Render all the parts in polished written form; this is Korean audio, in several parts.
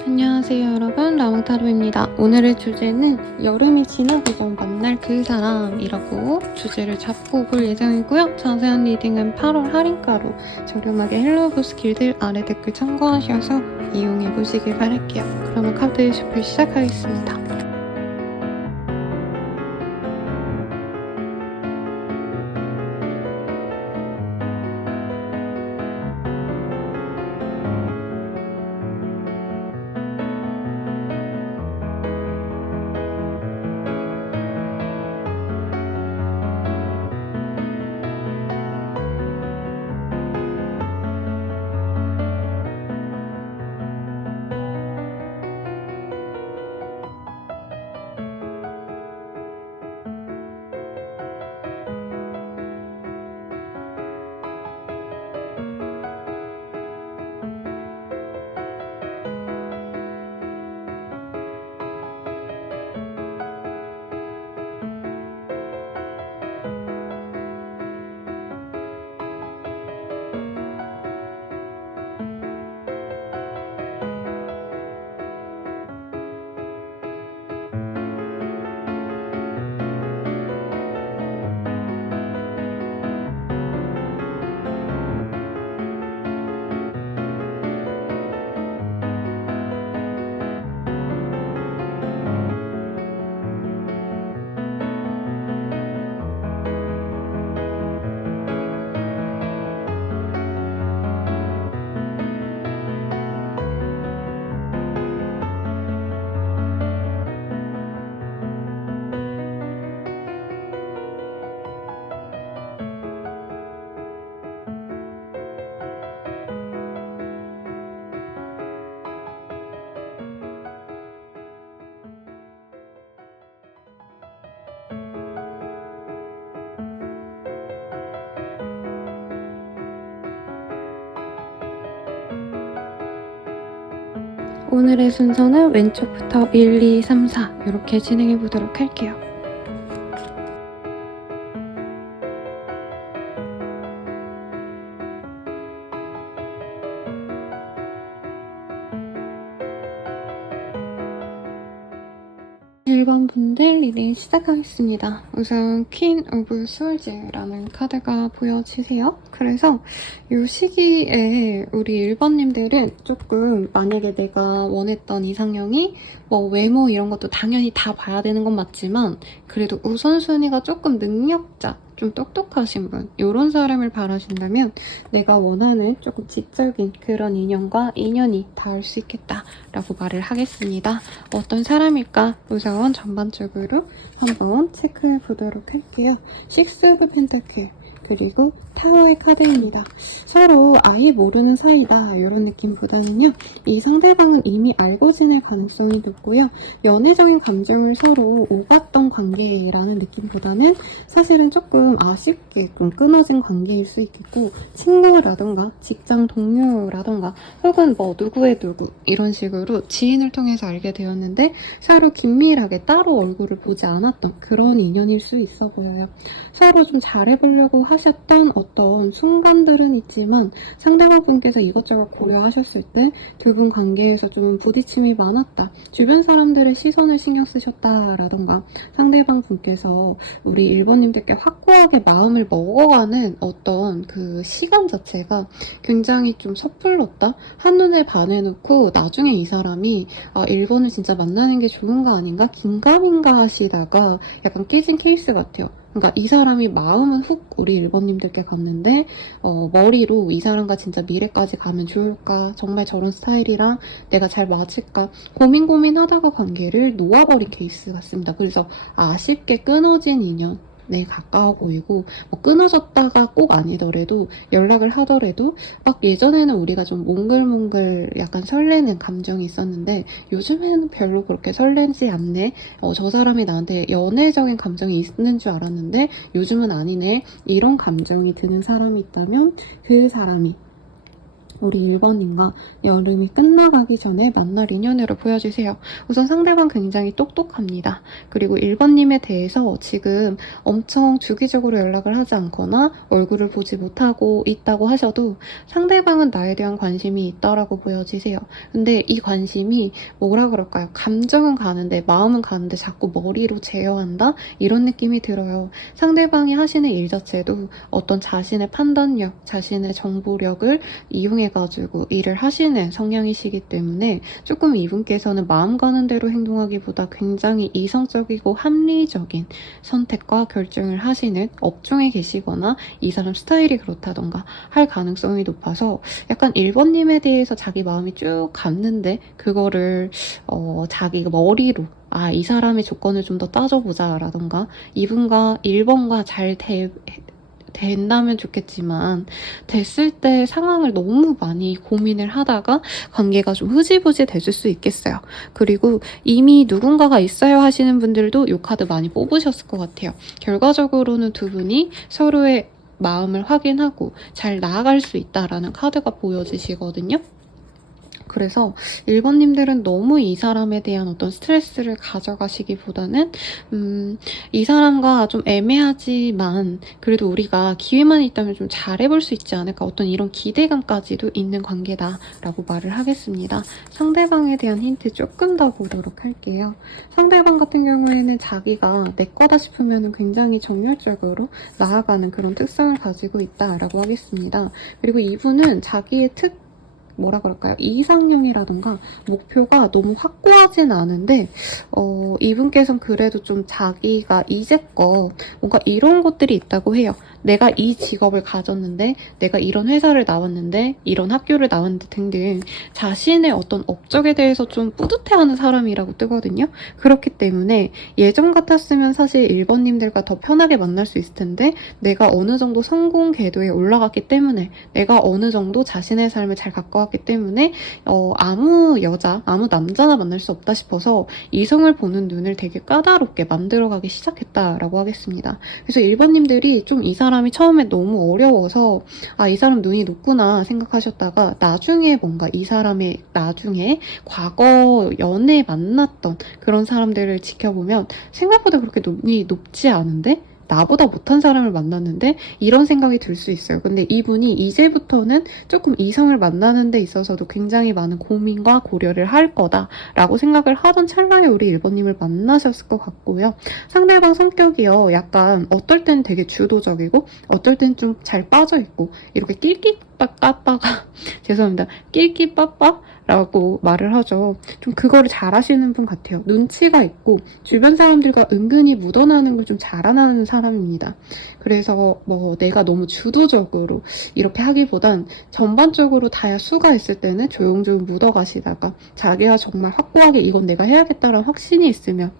안녕하세요 여러분, 라몽타로입니다. 오늘의 주제는 여름이 지나고 좀 만날 그 사람이라고 주제를 잡고 볼 예정이고요. 자세한 리딩은 8월 할인가로 저렴하게 헬로우보스 길드 아래 댓글 참고하셔서 이용해보시길 바랄게요. 그러면 카드 슈플 시작하겠습니다. 오늘의 순서는 왼쪽부터 1, 2, 3, 4 이렇게 진행해 보도록 할게요. 일반 분들 리딩 시작하겠습니다. 우선 퀸 오브 스월즈라는 카드가 보여지세요. 그래서 이 시기에 우리 1번님들은 조금 만약에 내가 원했던 이상형이 뭐 외모 이런 것도 당연히 다 봐야 되는 건 맞지만 그래도 우선순위가 조금 능력자, 좀 똑똑하신 분 이런 사람을 바라신다면 내가 원하는 조금 지적인 그런 인연과 인연이 닿을 수 있겠다라고 말을 하겠습니다. 어떤 사람일까? 우선 전반적으로 한번 체크해 보도록 할게요. 식스 오브 펜타클 그리고 타워의 카드입니다. 서로 아예 모르는 사이다 이런 느낌보다는요. 이 상대방은 이미 알고 지낼 가능성이 높고요. 연애적인 감정을 서로 오갔던 관계라는 느낌보다는 사실은 조금 아쉽게 좀 끊어진 관계일 수 있겠고 친구라던가 직장 동료라던가 혹은 뭐 누구의 누구 이런 식으로 지인을 통해서 알게 되었는데 서로 긴밀하게 따로 얼굴을 보지 않았던 그런 인연일 수 있어 보여요. 서로 좀 잘해보려고 하셨던 어떤 순간들은 있지만 상대방 분께서 이것저것 고려하셨을 때 두 분 관계에서 좀 부딪힘이 많았다. 주변 사람들의 시선을 신경 쓰셨다라던가 상대방 분께서 우리 1번님들께 확고하게 마음을 먹어가는 어떤 그 시간 자체가 굉장히 좀 섣불렀다. 한눈에 반해놓고 나중에 이 사람이 1번을 진짜 만나는 게 좋은 거 아닌가? 긴가민가 하시다가 약간 깨진 케이스 같아요. 그러니까 이 사람이 마음은 훅 우리 1번님들께 갔는데 머리로 이 사람과 진짜 미래까지 가면 좋을까? 정말 저런 스타일이랑 내가 잘 맞을까? 고민하다가 관계를 놓아버린 케이스 같습니다. 그래서 아쉽게 끊어진 인연 가까워 보이고 끊어졌다가 꼭 아니더라도 연락을 하더라도 막 예전에는 우리가 좀 몽글몽글 약간 설레는 감정이 있었는데 요즘에는 별로 그렇게 설레지 않네. 저 사람이 나한테 연애적인 감정이 있는 줄 알았는데 요즘은 아니네. 이런 감정이 드는 사람이 있다면 그 사람이 우리 1번님과 여름이 끝나가기 전에 만날 인연으로 보여주세요. 우선 상대방 굉장히 똑똑합니다. 그리고 1번님에 대해서 지금 엄청 주기적으로 연락을 하지 않거나 얼굴을 보지 못하고 있다고 하셔도 상대방은 나에 대한 관심이 있다라고 보여지세요. 근데 이 관심이 뭐라 그럴까요? 감정은 가는데 마음은 가는데 자꾸 머리로 제어한다? 이런 느낌이 들어요. 상대방이 하시는 일 자체도 어떤 자신의 판단력, 자신의 정보력을 이용해가지고 일을 하시는 성향이시기 때문에 조금 이분께서는 마음 가는 대로 행동하기보다 굉장히 이성적이고 합리적인 선택과 결정을 하시는 업종에 계시거나 이 사람 스타일이 그렇다던가 할 가능성이 높아서 약간 1번님에 대해서 자기 마음이 쭉 갔는데 그거를 자기 머리로 이 사람의 조건을 좀 더 따져보자 라던가 이분과 1번과 잘 된다면 좋겠지만 됐을 때 상황을 너무 많이 고민을 하다가 관계가 좀 흐지부지 됐을 수 있겠어요. 그리고 이미 누군가가 있어요 하시는 분들도 이 카드 많이 뽑으셨을 것 같아요. 결과적으로는 두 분이 서로의 마음을 확인하고 잘 나아갈 수 있다라는 카드가 보여지시거든요. 그래서 1번님들은 너무 이 사람에 대한 어떤 스트레스를 가져가시기보다는 이 사람과 좀 애매하지만 그래도 우리가 기회만 있다면 좀 잘해볼 수 있지 않을까 어떤 이런 기대감까지도 있는 관계다라고 말을 하겠습니다. 상대방에 대한 힌트 조금 더 보도록 할게요. 상대방 같은 경우에는 자기가 내 거다 싶으면 굉장히 정열적으로 나아가는 그런 특성을 가지고 있다라고 하겠습니다. 그리고 이분은 자기의 뭐라 그럴까요? 이상형이라던가 목표가 너무 확고하진 않은데 이분께서는 그래도 좀 자기가 이제껏 뭔가 이런 것들이 있다고 해요. 내가 이 직업을 가졌는데 내가 이런 회사를 나왔는데 이런 학교를 나왔는데 등등 자신의 어떤 업적에 대해서 좀 뿌듯해하는 사람이라고 뜨거든요. 그렇기 때문에 예전 같았으면 사실 1번님들과 더 편하게 만날 수 있을 텐데 내가 어느 정도 성공 궤도에 올라갔기 때문에 내가 어느 정도 자신의 삶을 잘 가꿔왔기 때문에 아무 여자, 아무 남자나 만날 수 없다 싶어서 이성을 보는 눈을 되게 까다롭게 만들어가기 시작했다라고 하겠습니다. 그래서 1번님들이 좀 이 사람이 처음에 너무 어려워서 이 사람 눈이 높구나 생각하셨다가 나중에 뭔가 이 사람의 나중에 과거 연애 만났던 그런 사람들을 지켜보면 생각보다 그렇게 눈이 높지 않은데 나보다 못한 사람을 만났는데 이런 생각이 들 수 있어요. 근데 이분이 이제부터는 조금 이성을 만나는 데 있어서도 굉장히 많은 고민과 고려를 할 거다라고 생각을 하던 찰나에 우리 1번님을 만나셨을 것 같고요. 상대방 성격이요. 약간 어떨 땐 되게 주도적이고 어떨 땐 좀 잘 빠져있고 이렇게 낄끼빠빠가 죄송합니다. 낄끼빠빠라고 말을 하죠. 좀 그거를 잘하시는 분 같아요. 눈치가 있고 주변 사람들과 은근히 묻어나는 걸 좀 잘하는 사람입니다. 그래서 뭐 내가 너무 주도적으로 이렇게 하기보단 전반적으로 다수가 있을 때는 조용조용 묻어가시다가 자기가 정말 확고하게 이건 내가 해야겠다라는 확신이 있으면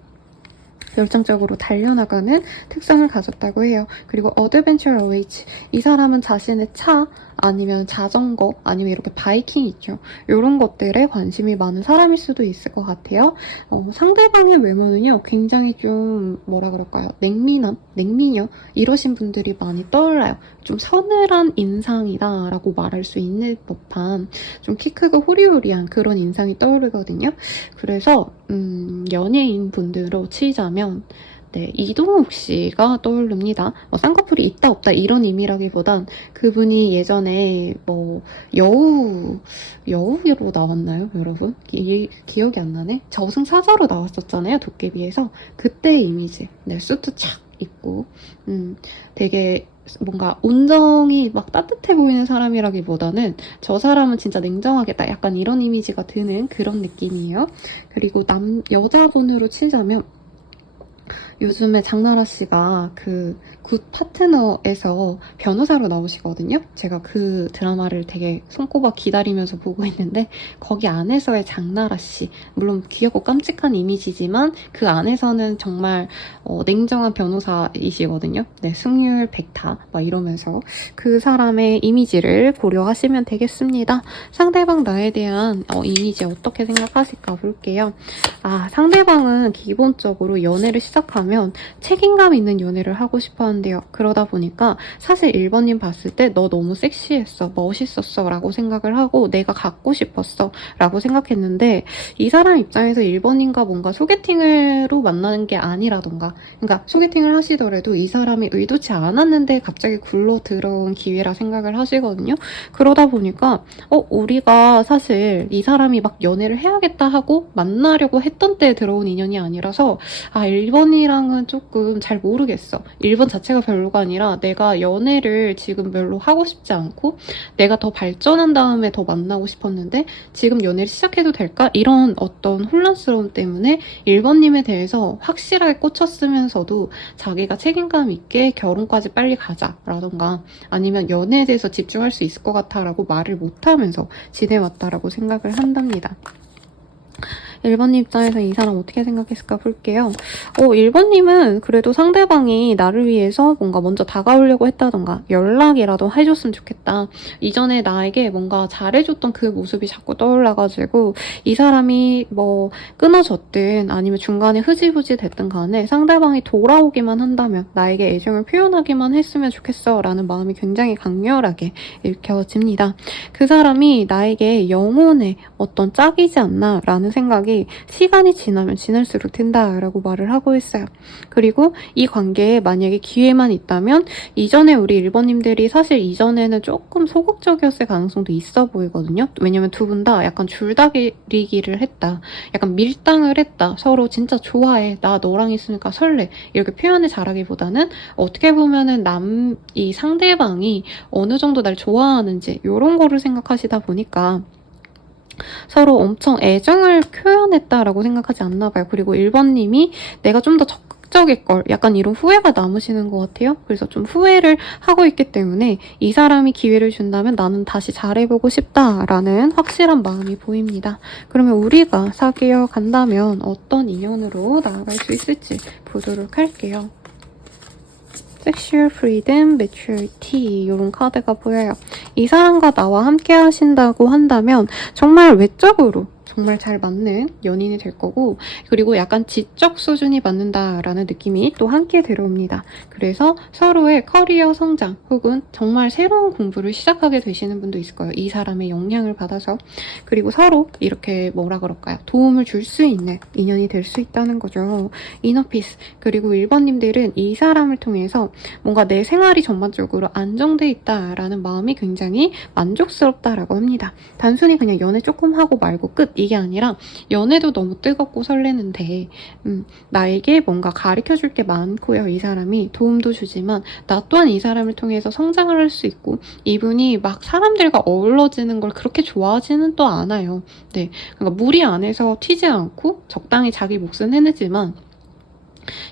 열정적으로 달려나가는 특성을 가졌다고 해요. 그리고 어드벤처 어웨이츠 이 사람은 자신의 차 아니면 자전거 아니면 이렇게 바이킹 있죠. 이런 것들에 관심이 많은 사람일 수도 있을 것 같아요. 상대방의 외모는요. 굉장히 좀 뭐라 그럴까요? 냉미녀 이러신 분들이 많이 떠올라요. 좀 서늘한 인상이다 라고 말할 수 있는 법한 좀 키 크고 호리호리한 그런 인상이 떠오르거든요. 그래서 연예인 분들로 치자면 네, 이동욱 씨가 떠오릅니다. 쌍꺼풀이 있다 없다 이런 의미라기보단 그분이 예전에 뭐 여우로 나왔나요, 여러분? 기억이 안 나네. 저승사자로 나왔었잖아요, 도깨비에서. 그때의 이미지. 네, 수트 착 입고 되게 뭔가 온정이 막 따뜻해 보이는 사람이라기보다는 저 사람은 진짜 냉정하겠다 약간 이런 이미지가 드는 그런 느낌이에요. 그리고 여자분으로 치자면 요즘에 장나라 씨가 그 굿 파트너에서 변호사로 나오시거든요. 제가 그 드라마를 되게 손꼽아 기다리면서 보고 있는데 거기 안에서의 장나라 씨 물론 귀엽고 깜찍한 이미지지만 그 안에서는 정말 냉정한 변호사이시거든요. 네, 승률 100타 막 이러면서 그 사람의 이미지를 고려하시면 되겠습니다. 상대방 나에 대한 이미지 어떻게 생각하실까 볼게요. 상대방은 기본적으로 연애를 시작 시작하면 책임감 있는 연애를 하고 싶어 한대요. 그러다 보니까 사실 1번님 봤을 때 너 너무 섹시했어, 멋있었어 라고 생각을 하고 내가 갖고 싶었어 라고 생각했는데 이 사람 입장에서 1번님과 뭔가 소개팅으로 만나는 게 아니라던가, 그러니까 소개팅을 하시더라도 이 사람이 의도치 않았는데 갑자기 굴러 들어온 기회라 생각을 하시거든요. 그러다 보니까 우리가 사실 이 사람이 막 연애를 해야겠다 하고 만나려고 했던 때에 들어온 인연이 아니라서 1번이랑은 조금 잘 모르겠어. 1번 자체가 별로가 아니라 내가 연애를 지금 별로 하고 싶지 않고 내가 더 발전한 다음에 더 만나고 싶었는데 지금 연애를 시작해도 될까? 이런 어떤 혼란스러움 때문에 1번님에 대해서 확실하게 꽂혔으면서도 자기가 책임감 있게 결혼까지 빨리 가자라던가 아니면 연애에 대해서 집중할 수 있을 것 같아 라고 말을 못하면서 지내왔다라고 생각을 한답니다. 1번님 입장에서 이 사람 어떻게 생각했을까 볼게요. 1번님은 그래도 상대방이 나를 위해서 뭔가 먼저 다가오려고 했다던가 연락이라도 해줬으면 좋겠다. 이전에 나에게 뭔가 잘해줬던 그 모습이 자꾸 떠올라가지고 이 사람이 뭐 끊어졌든 아니면 중간에 흐지부지 됐든 간에 상대방이 돌아오기만 한다면 나에게 애정을 표현하기만 했으면 좋겠어 라는 마음이 굉장히 강렬하게 읽혀집니다. 그 사람이 나에게 영혼의 어떤 짝이지 않나 라는 생각이 시간이 지나면 지날수록 든다라고 말을 하고 있어요. 그리고 이 관계에 만약에 기회만 있다면 이전에 우리 1번님들이 사실 이전에는 조금 소극적이었을 가능성도 있어 보이거든요. 왜냐면 두 분 다 약간 줄다리기를 했다. 약간 밀당을 했다. 서로 진짜 좋아해. 나 너랑 있으니까 설레. 이렇게 표현을 잘하기보다는 어떻게 보면은 이 상대방이 어느 정도 날 좋아하는지 이런 거를 생각하시다 보니까 서로 엄청 애정을 표현했다라고 생각하지 않나 봐요. 그리고 1번님이 내가 좀 더 적극적일걸 약간 이런 후회가 남으시는 것 같아요. 그래서 좀 후회를 하고 있기 때문에 이 사람이 기회를 준다면 나는 다시 잘해보고 싶다라는 확실한 마음이 보입니다. 그러면 우리가 사귀어 간다면 어떤 인연으로 나아갈 수 있을지 보도록 할게요. Sexual Freedom, Maturity 이런 카드가 보여요. 이 사람과 나와 함께 하신다고 한다면 정말 외적으로 정말 잘 맞는 연인이 될 거고, 그리고 약간 지적 수준이 맞는다라는 느낌이 또 함께 들어옵니다. 그래서 서로의 커리어 성장 혹은 정말 새로운 공부를 시작하게 되시는 분도 있을 거예요. 이 사람의 영향을 받아서. 그리고 서로 이렇게 뭐라 그럴까요? 도움을 줄 수 있는 인연이 될 수 있다는 거죠. 이너피스. 그리고 1번님들은 이 사람을 통해서 뭔가 내 생활이 전반적으로 안정돼 있다라는 마음이 굉장히 만족스럽다라고 합니다. 단순히 그냥 연애 조금 하고 말고 끝 이게 아니라 연애도 너무 뜨겁고 설레는데 나에게 뭔가 가르쳐줄 게 많고요. 이 사람이 도움도 주지만 나 또한 이 사람을 통해서 성장을 할 수 있고 이분이 막 사람들과 어우러지는 걸 그렇게 좋아하지는 또 않아요. 네, 그러니까 무리 안에서 튀지 않고 적당히 자기 몫은 해내지만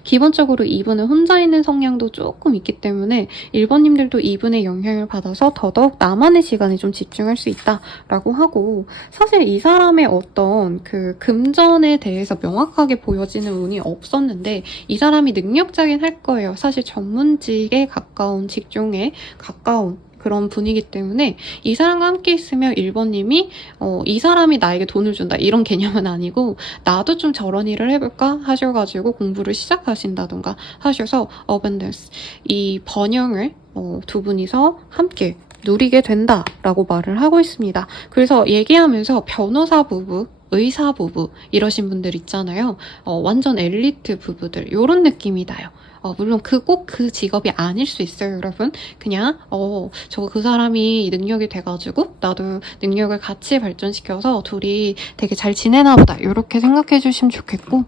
기본적으로 이분은 혼자 있는 성향도 조금 있기 때문에 1번님들도 이분의 영향을 받아서 더더욱 나만의 시간에 좀 집중할 수 있다라고 하고, 사실 이 사람의 어떤 그 금전에 대해서 명확하게 보여지는 운이 없었는데 이 사람이 능력자긴 할 거예요. 사실 전문직에 가까운 직종에 가까운 그런 분이기 때문에 이 사람과 함께 있으면 1번님이 이 사람이 나에게 돈을 준다 이런 개념은 아니고 나도 좀 저런 일을 해볼까 하셔가지고 공부를 시작하신다던가 하셔서 어벤던스 이 번영을 두 분이서 함께 누리게 된다라고 말을 하고 있습니다. 그래서 얘기하면서 변호사 부부 의사 부부 이러신 분들 있잖아요. 완전 엘리트 부부들 이런 느낌이 나요. 물론 꼭 그 직업이 아닐 수 있어요, 여러분. 그냥 그 사람이 능력이 돼가지고 나도 능력을 같이 발전시켜서 둘이 되게 잘 지내나 보다 이렇게 생각해 주시면 좋겠고,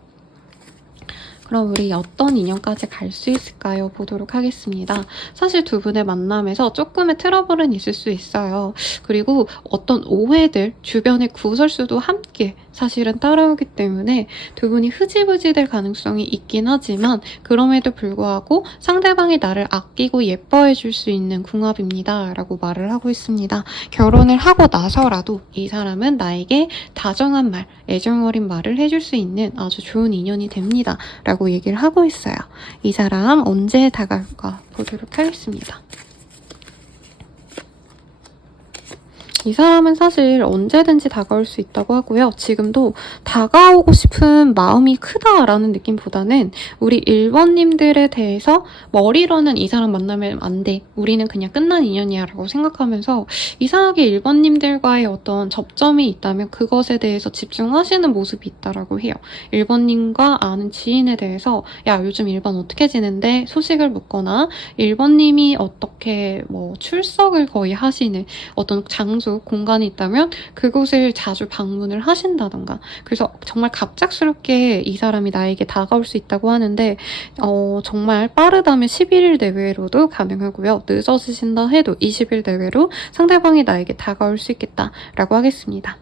그럼 우리 어떤 인연까지 갈 수 있을까요? 보도록 하겠습니다. 사실 두 분의 만남에서 조금의 트러블은 있을 수 있어요. 그리고 어떤 오해들, 주변의 구설수도 함께 사실은 따라오기 때문에 두 분이 흐지부지 될 가능성이 있긴 하지만 그럼에도 불구하고 상대방이 나를 아끼고 예뻐해 줄 수 있는 궁합입니다. 라고 말을 하고 있습니다. 결혼을 하고 나서라도 이 사람은 나에게 다정한 말, 애정 어린 말을 해줄 수 있는 아주 좋은 인연이 됩니다. 라고 얘기를 하고 있어요. 이 사람 언제 다가올까 보도록 하겠습니다. 이 사람은 사실 언제든지 다가올 수 있다고 하고요. 지금도 다가오고 싶은 마음이 크다라는 느낌보다는 우리 1번님들에 대해서 머리로는 이 사람 만나면 안 돼. 우리는 그냥 끝난 인연이야 라고 생각하면서 이상하게 1번님들과의 어떤 접점이 있다면 그것에 대해서 집중하시는 모습이 있다라고 해요. 1번님과 아는 지인에 대해서 야 요즘 1번 어떻게 지낸대? 소식을 묻거나 1번님이 어떻게 뭐 출석을 거의 하시는 어떤 장소, 공간이 있다면 그곳을 자주 방문을 하신다던가 그래서 정말 갑작스럽게 이 사람이 나에게 다가올 수 있다고 하는데 정말 빠르다면 11일 내외로도 가능하고요. 늦어지신다 해도 20일 내외로 상대방이 나에게 다가올 수 있겠다라고 하겠습니다.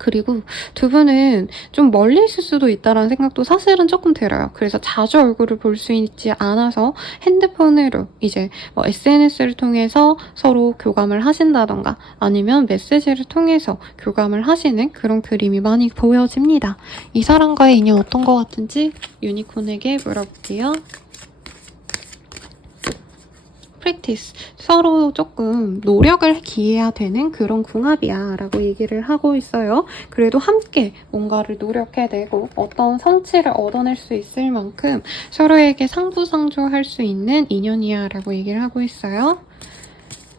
그리고 두 분은 좀 멀리 있을 수도 있다라는 생각도 사실은 조금 들어요. 그래서 자주 얼굴을 볼 수 있지 않아서 핸드폰으로 이제 뭐 SNS를 통해서 서로 교감을 하신다던가 아니면 메시지를 통해서 교감을 하시는 그런 그림이 많이 보여집니다. 이 사람과의 인연 어떤 것 같은지 유니콘에게 물어볼게요. 프랙티스, 서로 조금 노력을 기해야 되는 그런 궁합이야 라고 얘기를 하고 있어요. 그래도 함께 뭔가를 노력해내고 어떤 성취를 얻어낼 수 있을 만큼 서로에게 상부상조할 수 있는 인연이야 라고 얘기를 하고 있어요.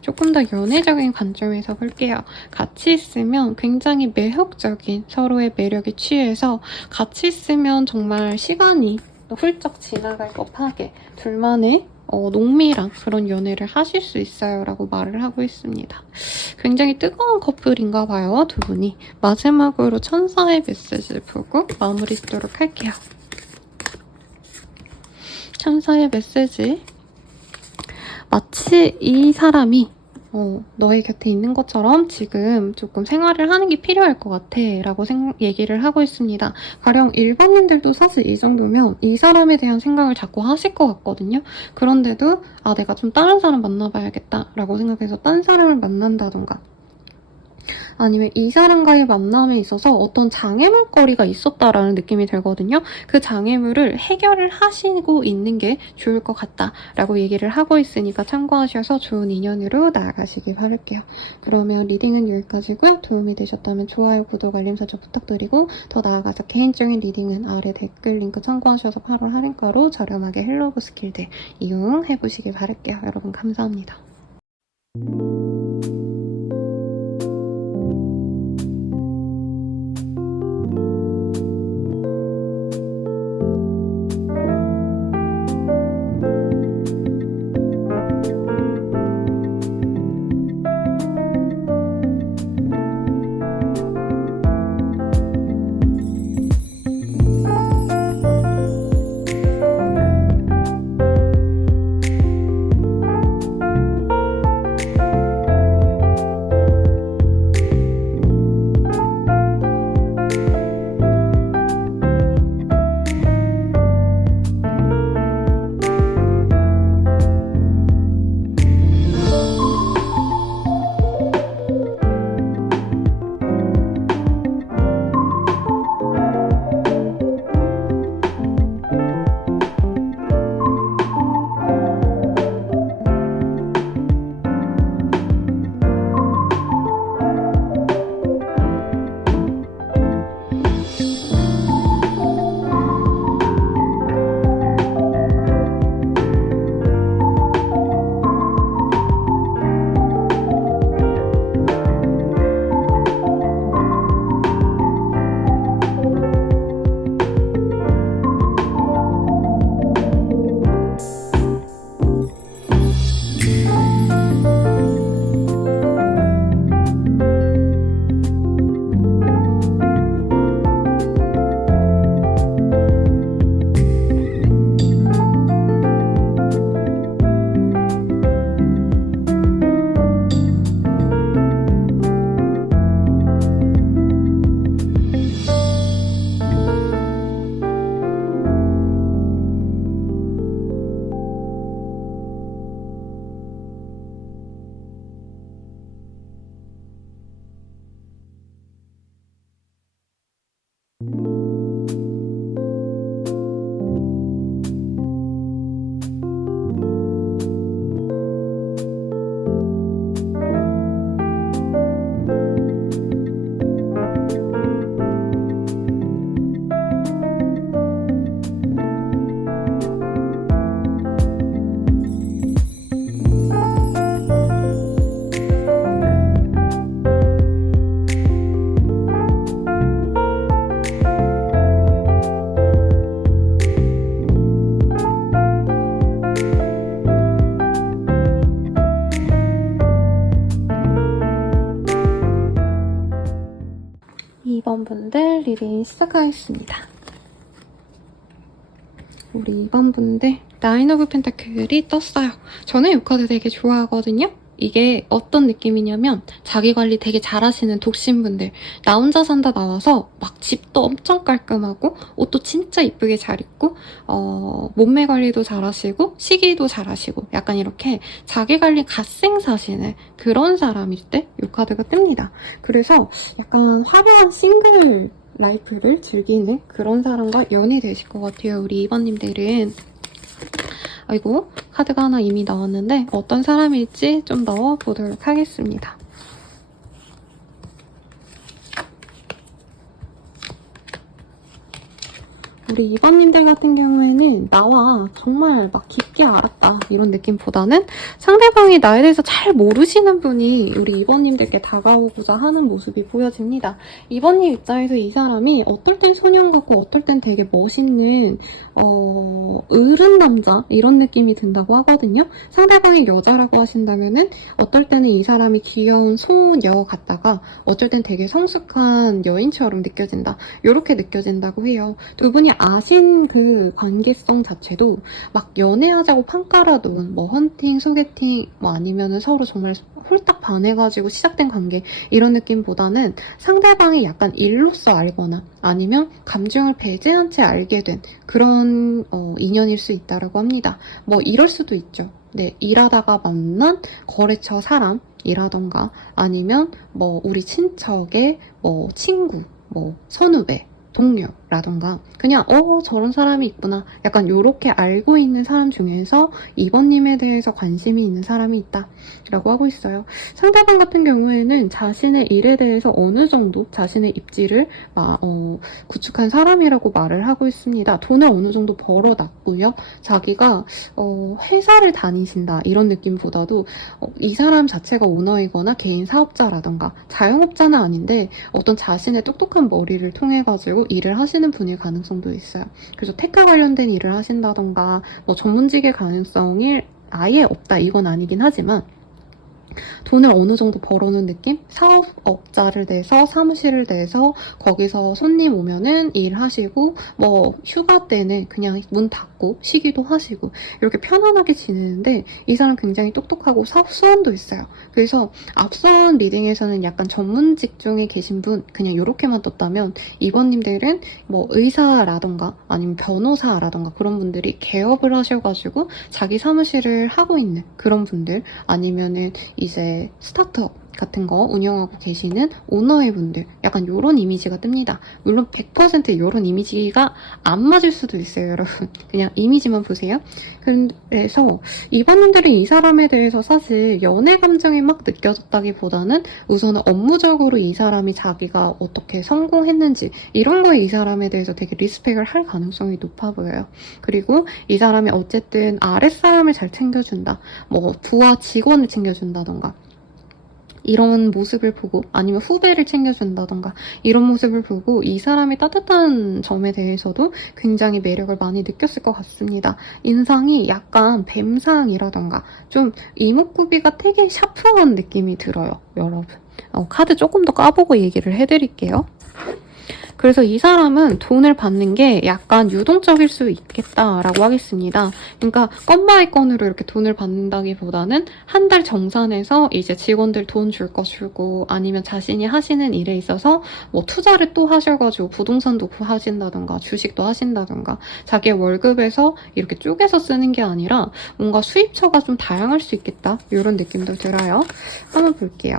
조금 더 연애적인 관점에서 볼게요. 같이 있으면 굉장히 매혹적인 서로의 매력에 취해서 같이 있으면 정말 시간이 훌쩍 지나갈 법하게 둘만의 농밀한 그런 연애를 하실 수 있어요 라고 말을 하고 있습니다. 굉장히 뜨거운 커플인가 봐요, 두 분이. 마지막으로 천사의 메시지를 보고 마무리 짓도록 할게요. 천사의 메시지. 마치 이 사람이 너의 곁에 있는 것처럼 지금 조금 생활을 하는 게 필요할 것 같아 라고 얘기를 하고 있습니다. 가령 1번님들도 사실 이 정도면 이 사람에 대한 생각을 자꾸 하실 것 같거든요. 그런데도 내가 좀 다른 사람 만나봐야겠다 라고 생각해서 딴 사람을 만난다던가 아니면 이 사람과의 만남에 있어서 어떤 장애물거리가 있었다라는 느낌이 들거든요. 그 장애물을 해결을 하시고 있는 게 좋을 것 같다라고 얘기를 하고 있으니까 참고하셔서 좋은 인연으로 나아가시길 바랄게요. 그러면 리딩은 여기까지고요. 도움이 되셨다면 좋아요, 구독, 알림 설정 부탁드리고 더 나아가서 개인적인 리딩은 아래 댓글 링크 참고하셔서 8월 할인가로 저렴하게 헬로우 스킬들 이용해보시길 바랄게요. 여러분 감사합니다. 2번 분들 리딩 시작하겠습니다. 우리 2번 분들 나인 오브 펜타클이 떴어요. 저는 이 카드 되게 좋아하거든요. 이게 어떤 느낌이냐면 자기 관리 되게 잘하시는 독신분들, 나 혼자 산다 나와서 막 집도 엄청 깔끔하고 옷도 진짜 이쁘게 잘 입고 몸매 관리도 잘하시고 식이도 잘하시고 약간 이렇게 자기 관리 갓생사시는 그런 사람일 때 이 카드가 뜹니다. 그래서 약간 화려한 싱글 라이프를 즐기는 그런 사람과 연이 되실 것 같아요. 우리 2번님들은. 아이고, 카드가 하나 이미 나왔는데 어떤 사람일지 좀 넣어보도록 하겠습니다. 우리 2번님들 같은 경우에는 나와 정말 막 깊게 알았다 이런 느낌보다는 상대방이 나에 대해서 잘 모르시는 분이 우리 2번님들께 다가오고자 하는 모습이 보여집니다. 2번님 입장에서 이 사람이 어떨 땐 소년 같고 어떨 땐 되게 멋있는 어른 남자 이런 느낌이 든다고 하거든요. 상대방이 여자라고 하신다면은 어떨 때는 이 사람이 귀여운 소녀 같다가 어쩔 땐 되게 성숙한 여인처럼 느껴진다 이렇게 느껴진다고 해요. 두 분이 아신 그 관계성 자체도 막 연애하자고 판 깔아둔 뭐 헌팅, 소개팅 뭐 아니면은 서로 정말 홀딱 반해가지고 시작된 관계 이런 느낌보다는 상대방이 약간 일로서 알거나 아니면 감정을 배제한 채 알게 된 그런 인연일 수 있다라고 합니다. 뭐 이럴 수도 있죠. 네, 일하다가 만난 거래처 사람이라던가 아니면 뭐 우리 친척의 뭐 친구, 뭐 선후배 동료라던가 그냥 저런 사람이 있구나 약간 요렇게 알고 있는 사람 중에서 2번님에 대해서 관심이 있는 사람이 있다 라고 하고 있어요. 상대방 같은 경우에는 자신의 일에 대해서 어느 정도 자신의 입지를 구축한 사람이라고 말을 하고 있습니다. 돈을 어느 정도 벌어놨고요. 자기가 회사를 다니신다 이런 느낌보다도 이 사람 자체가 오너이거나 개인 사업자라던가 자영업자는 아닌데 어떤 자신의 똑똑한 머리를 통해 가지고 일을 하시는 분일 가능성도 있어요. 그래서 테크 관련된 일을 하신다던가 뭐 전문직의 가능성이 아예 없다 이건 아니긴 하지만 돈을 어느 정도 벌어놓은 느낌? 사업업자를 내서 사무실을 내서 거기서 손님 오면은 일하시고 뭐 휴가 때는 그냥 문 닫고 쉬기도 하시고 이렇게 편안하게 지내는데 이 사람 굉장히 똑똑하고 사업 수완도 있어요. 그래서 앞선 리딩에서는 약간 전문 직종에 계신 분 그냥 이렇게만 떴다면 2번님들은 뭐 의사라던가 아니면 변호사라던가 그런 분들이 개업을 하셔가지고 자기 사무실을 하고 있는 그런 분들 아니면은 이제 스타트업 같은 거 운영하고 계시는 오너의 분들 약간 요런 이미지가 뜹니다. 물론 100% 요런 이미지가 안 맞을 수도 있어요, 여러분. 그냥 이미지만 보세요. 그래서 이번분들이 이 사람에 대해서 사실 연애 감정이 막 느껴졌다기보다는 우선은 업무적으로 이 사람이 자기가 어떻게 성공했는지 이런 거에 이 사람에 대해서 되게 리스펙을 할 가능성이 높아 보여요. 그리고 이 사람이 어쨌든 아랫사람을 잘 챙겨준다. 뭐 부하 직원을 챙겨준다던가 이런 모습을 보고 아니면 후배를 챙겨준다던가 이런 모습을 보고 이 사람이 따뜻한 점에 대해서도 굉장히 매력을 많이 느꼈을 것 같습니다. 인상이 약간 뱀상이라던가 좀 이목구비가 되게 샤프한 느낌이 들어요, 여러분. 카드 조금 더 까보고 얘기를 해드릴게요. 그래서 이 사람은 돈을 받는 게 약간 유동적일 수 있겠다라고 하겠습니다. 그러니까 건바이 건으로 이렇게 돈을 받는다기보다는 한 달 정산해서 이제 직원들 돈 줄 거 주고 아니면 자신이 하시는 일에 있어서 뭐 투자를 또 하셔가지고 부동산도 하신다던가 주식도 하신다던가 자기의 월급에서 이렇게 쪼개서 쓰는 게 아니라 뭔가 수입처가 좀 다양할 수 있겠다 이런 느낌도 들어요. 한번 볼게요.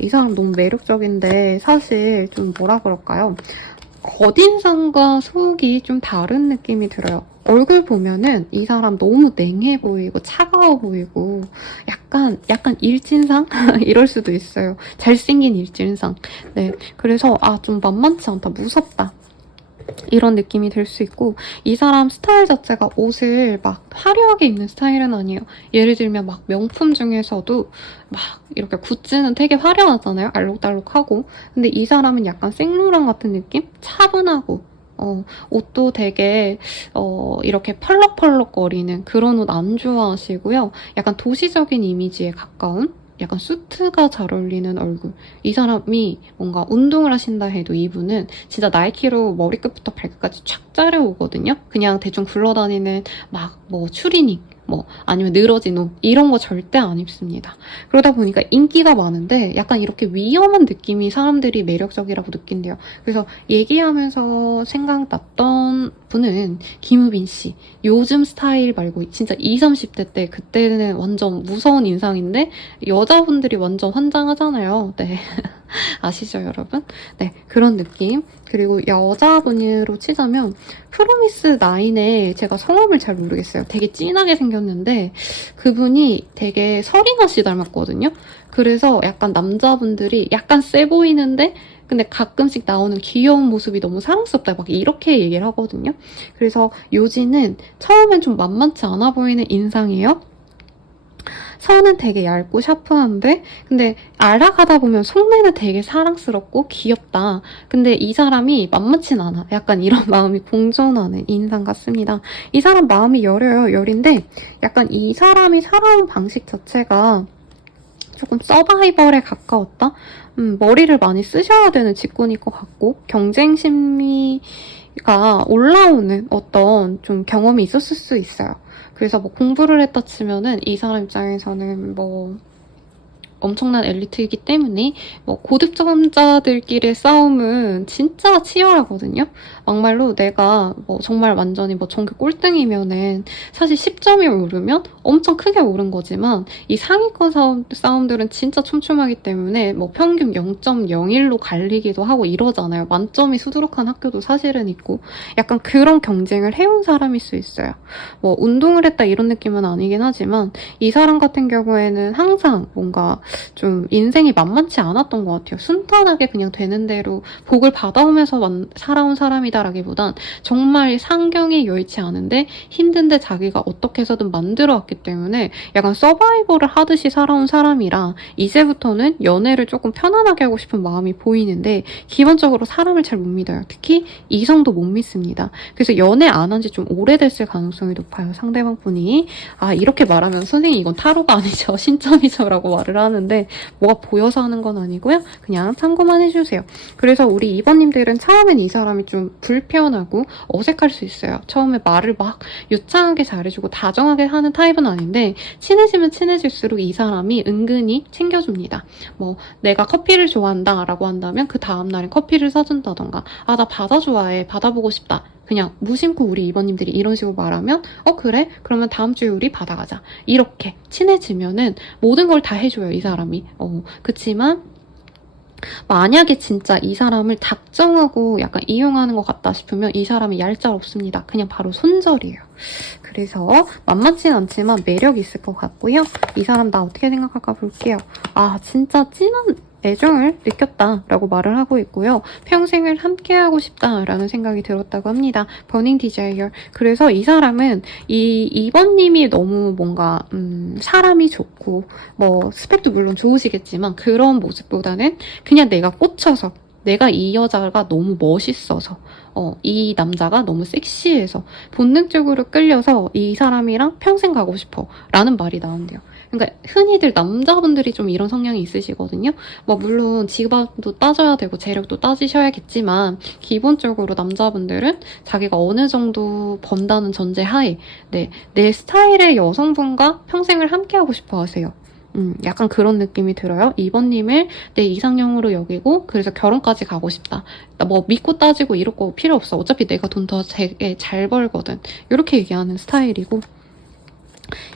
이 사람 너무 매력적인데 사실 좀 뭐라 그럴까요? 겉인상과 속이 좀 다른 느낌이 들어요. 얼굴 보면은 이 사람 너무 냉해 보이고 차가워 보이고 약간 일진상? 이럴 수도 있어요. 잘생긴 일진상. 네, 그래서 좀 만만치 않다. 무섭다. 이런 느낌이 들 수 있고 이 사람 스타일 자체가 옷을 막 화려하게 입는 스타일은 아니에요. 예를 들면 막 명품 중에서도 막 이렇게 굿즈는 되게 화려하잖아요. 알록달록하고. 근데 이 사람은 약간 생로랑 같은 느낌? 차분하고 옷도 되게 이렇게 펄럭펄럭거리는 그런 옷 안 좋아하시고요. 약간 도시적인 이미지에 가까운 약간 수트가 잘 어울리는 얼굴. 이 사람이 뭔가 운동을 하신다 해도 이분은 진짜 나이키로 머리끝부터 발끝까지 쫙 자르오거든요. 그냥 대충 굴러다니는 막 뭐 추리닝, 뭐 아니면 늘어진 옷 이런 거 절대 안 입습니다. 그러다 보니까 인기가 많은데 약간 이렇게 위험한 느낌이 사람들이 매력적이라고 느낀대요. 그래서 얘기하면서 생각났던 분은 김우빈 씨. 요즘 스타일 말고 진짜 20, 30대 때 그때는 완전 무서운 인상인데 여자분들이 완전 환장하잖아요. 네. 아시죠, 여러분? 네, 그런 느낌. 그리고 여자분으로 치자면 프로미스 나인의 제가 성함을 잘 모르겠어요. 되게 진하게 생겼는데 그분이 되게 서리나 씨 닮았거든요. 그래서 약간 남자분들이 약간 세 보이는데 근데 가끔씩 나오는 귀여운 모습이 너무 사랑스럽다 막 이렇게 얘기를 하거든요. 그래서 요지는 처음엔 좀 만만치 않아 보이는 인상이에요. 선은 되게 얇고 샤프한데 근데 알아가다 보면 속내는 되게 사랑스럽고 귀엽다. 근데 이 사람이 만만치 않아. 약간 이런 마음이 공존하는 인상 같습니다. 이 사람 마음이 여려요. 여린데 약간 이 사람이 살아온 방식 자체가 조금 서바이벌에 가까웠다? 머리를 많이 쓰셔야 되는 직군일 것 같고 경쟁 심리가 올라오는 어떤 좀 경험이 있었을 수 있어요. 그래서 뭐 공부를 했다 치면은 이 사람 입장에서는 뭐 엄청난 엘리트이기 때문에 뭐 고득점자들끼리의 싸움은 진짜 치열하거든요. 막말로 내가 뭐 정말 완전히 뭐 전교 꼴등이면은 사실 10점이 오르면 엄청 크게 오른 거지만 이 상위권 싸움들은 진짜 촘촘하기 때문에 뭐 평균 0.01로 갈리기도 하고 이러잖아요. 만점이 수두룩한 학교도 사실은 있고 약간 그런 경쟁을 해온 사람일 수 있어요. 뭐 운동을 했다 이런 느낌은 아니긴 하지만 이 사람 같은 경우에는 항상 뭔가 좀 인생이 만만치 않았던 것 같아요. 순탄하게 그냥 되는 대로 복을 받아오면서 살아온 사람이다라기보단 정말 상경이 여의치 않은데 힘든데 자기가 어떻게 해서든 만들어왔기 때문에 약간 서바이벌을 하듯이 살아온 사람이라 이제부터는 연애를 조금 편안하게 하고 싶은 마음이 보이는데 기본적으로 사람을 잘 못 믿어요. 특히 이성도 못 믿습니다. 그래서 연애 안 한 지 좀 오래됐을 가능성이 높아요. 상대방 분이. 아 이렇게 말하면 선생님 이건 타로가 아니죠. 신점이죠 라고 말을 하는데 뭐가 보여서 하는 건 아니고요. 그냥 참고만 해주세요. 그래서 우리 2번님들은 처음엔 이 사람이 좀 불편하고 어색할 수 있어요. 처음에 말을 막 유창하게 잘해주고 다정하게 하는 타입은 아닌데 친해지면 친해질수록 이 사람이 은근히 챙겨줍니다. 뭐 내가 커피를 좋아한다 라고 한다면 그 다음날에 커피를 사준다던가 아 나 바다 좋아해 바다 보고 싶다 그냥 무심코 우리 2번님들이 이런 식으로 말하면 그래? 그러면 다음 주에 우리 바다 가자. 이렇게 친해지면은 모든 걸 다 해줘요, 이 사람이. 그치만 만약에 진짜 이 사람을 작정하고 약간 이용하는 것 같다 싶으면 이 사람이 얄짤없습니다. 그냥 바로 손절이에요. 그래서 만만치 않지만 매력이 있을 것 같고요. 이 사람 나 어떻게 생각할까 볼게요. 아 진짜 진한 애정을 느꼈다라고 말을 하고 있고요. 평생을 함께하고 싶다라는 생각이 들었다고 합니다. 버닝 디자이어. 그래서 이 사람은 이 2번님이 너무 뭔가 사람이 좋고 뭐 스펙도 물론 좋으시겠지만 그런 모습보다는 그냥 내가 꽂혀서 내가 이 여자가 너무 멋있어서 이 남자가 너무 섹시해서 본능적으로 끌려서 이 사람이랑 평생 가고 싶어 라는 말이 나온대요. 그러니까 흔히들 남자분들이 좀 이런 성향이 있으시거든요. 뭐 물론 직업도 따져야 되고 재력도 따지셔야겠지만 기본적으로 남자분들은 자기가 어느 정도 번다는 전제 하에 내 스타일의 여성분과 평생을 함께하고 싶어 하세요. 약간 그런 느낌이 들어요. 2번님을 내 이상형으로 여기고 그래서 결혼까지 가고 싶다. 뭐 믿고 따지고 이럴 거 필요 없어. 어차피 내가 돈 더 되게 잘 벌거든. 이렇게 얘기하는 스타일이고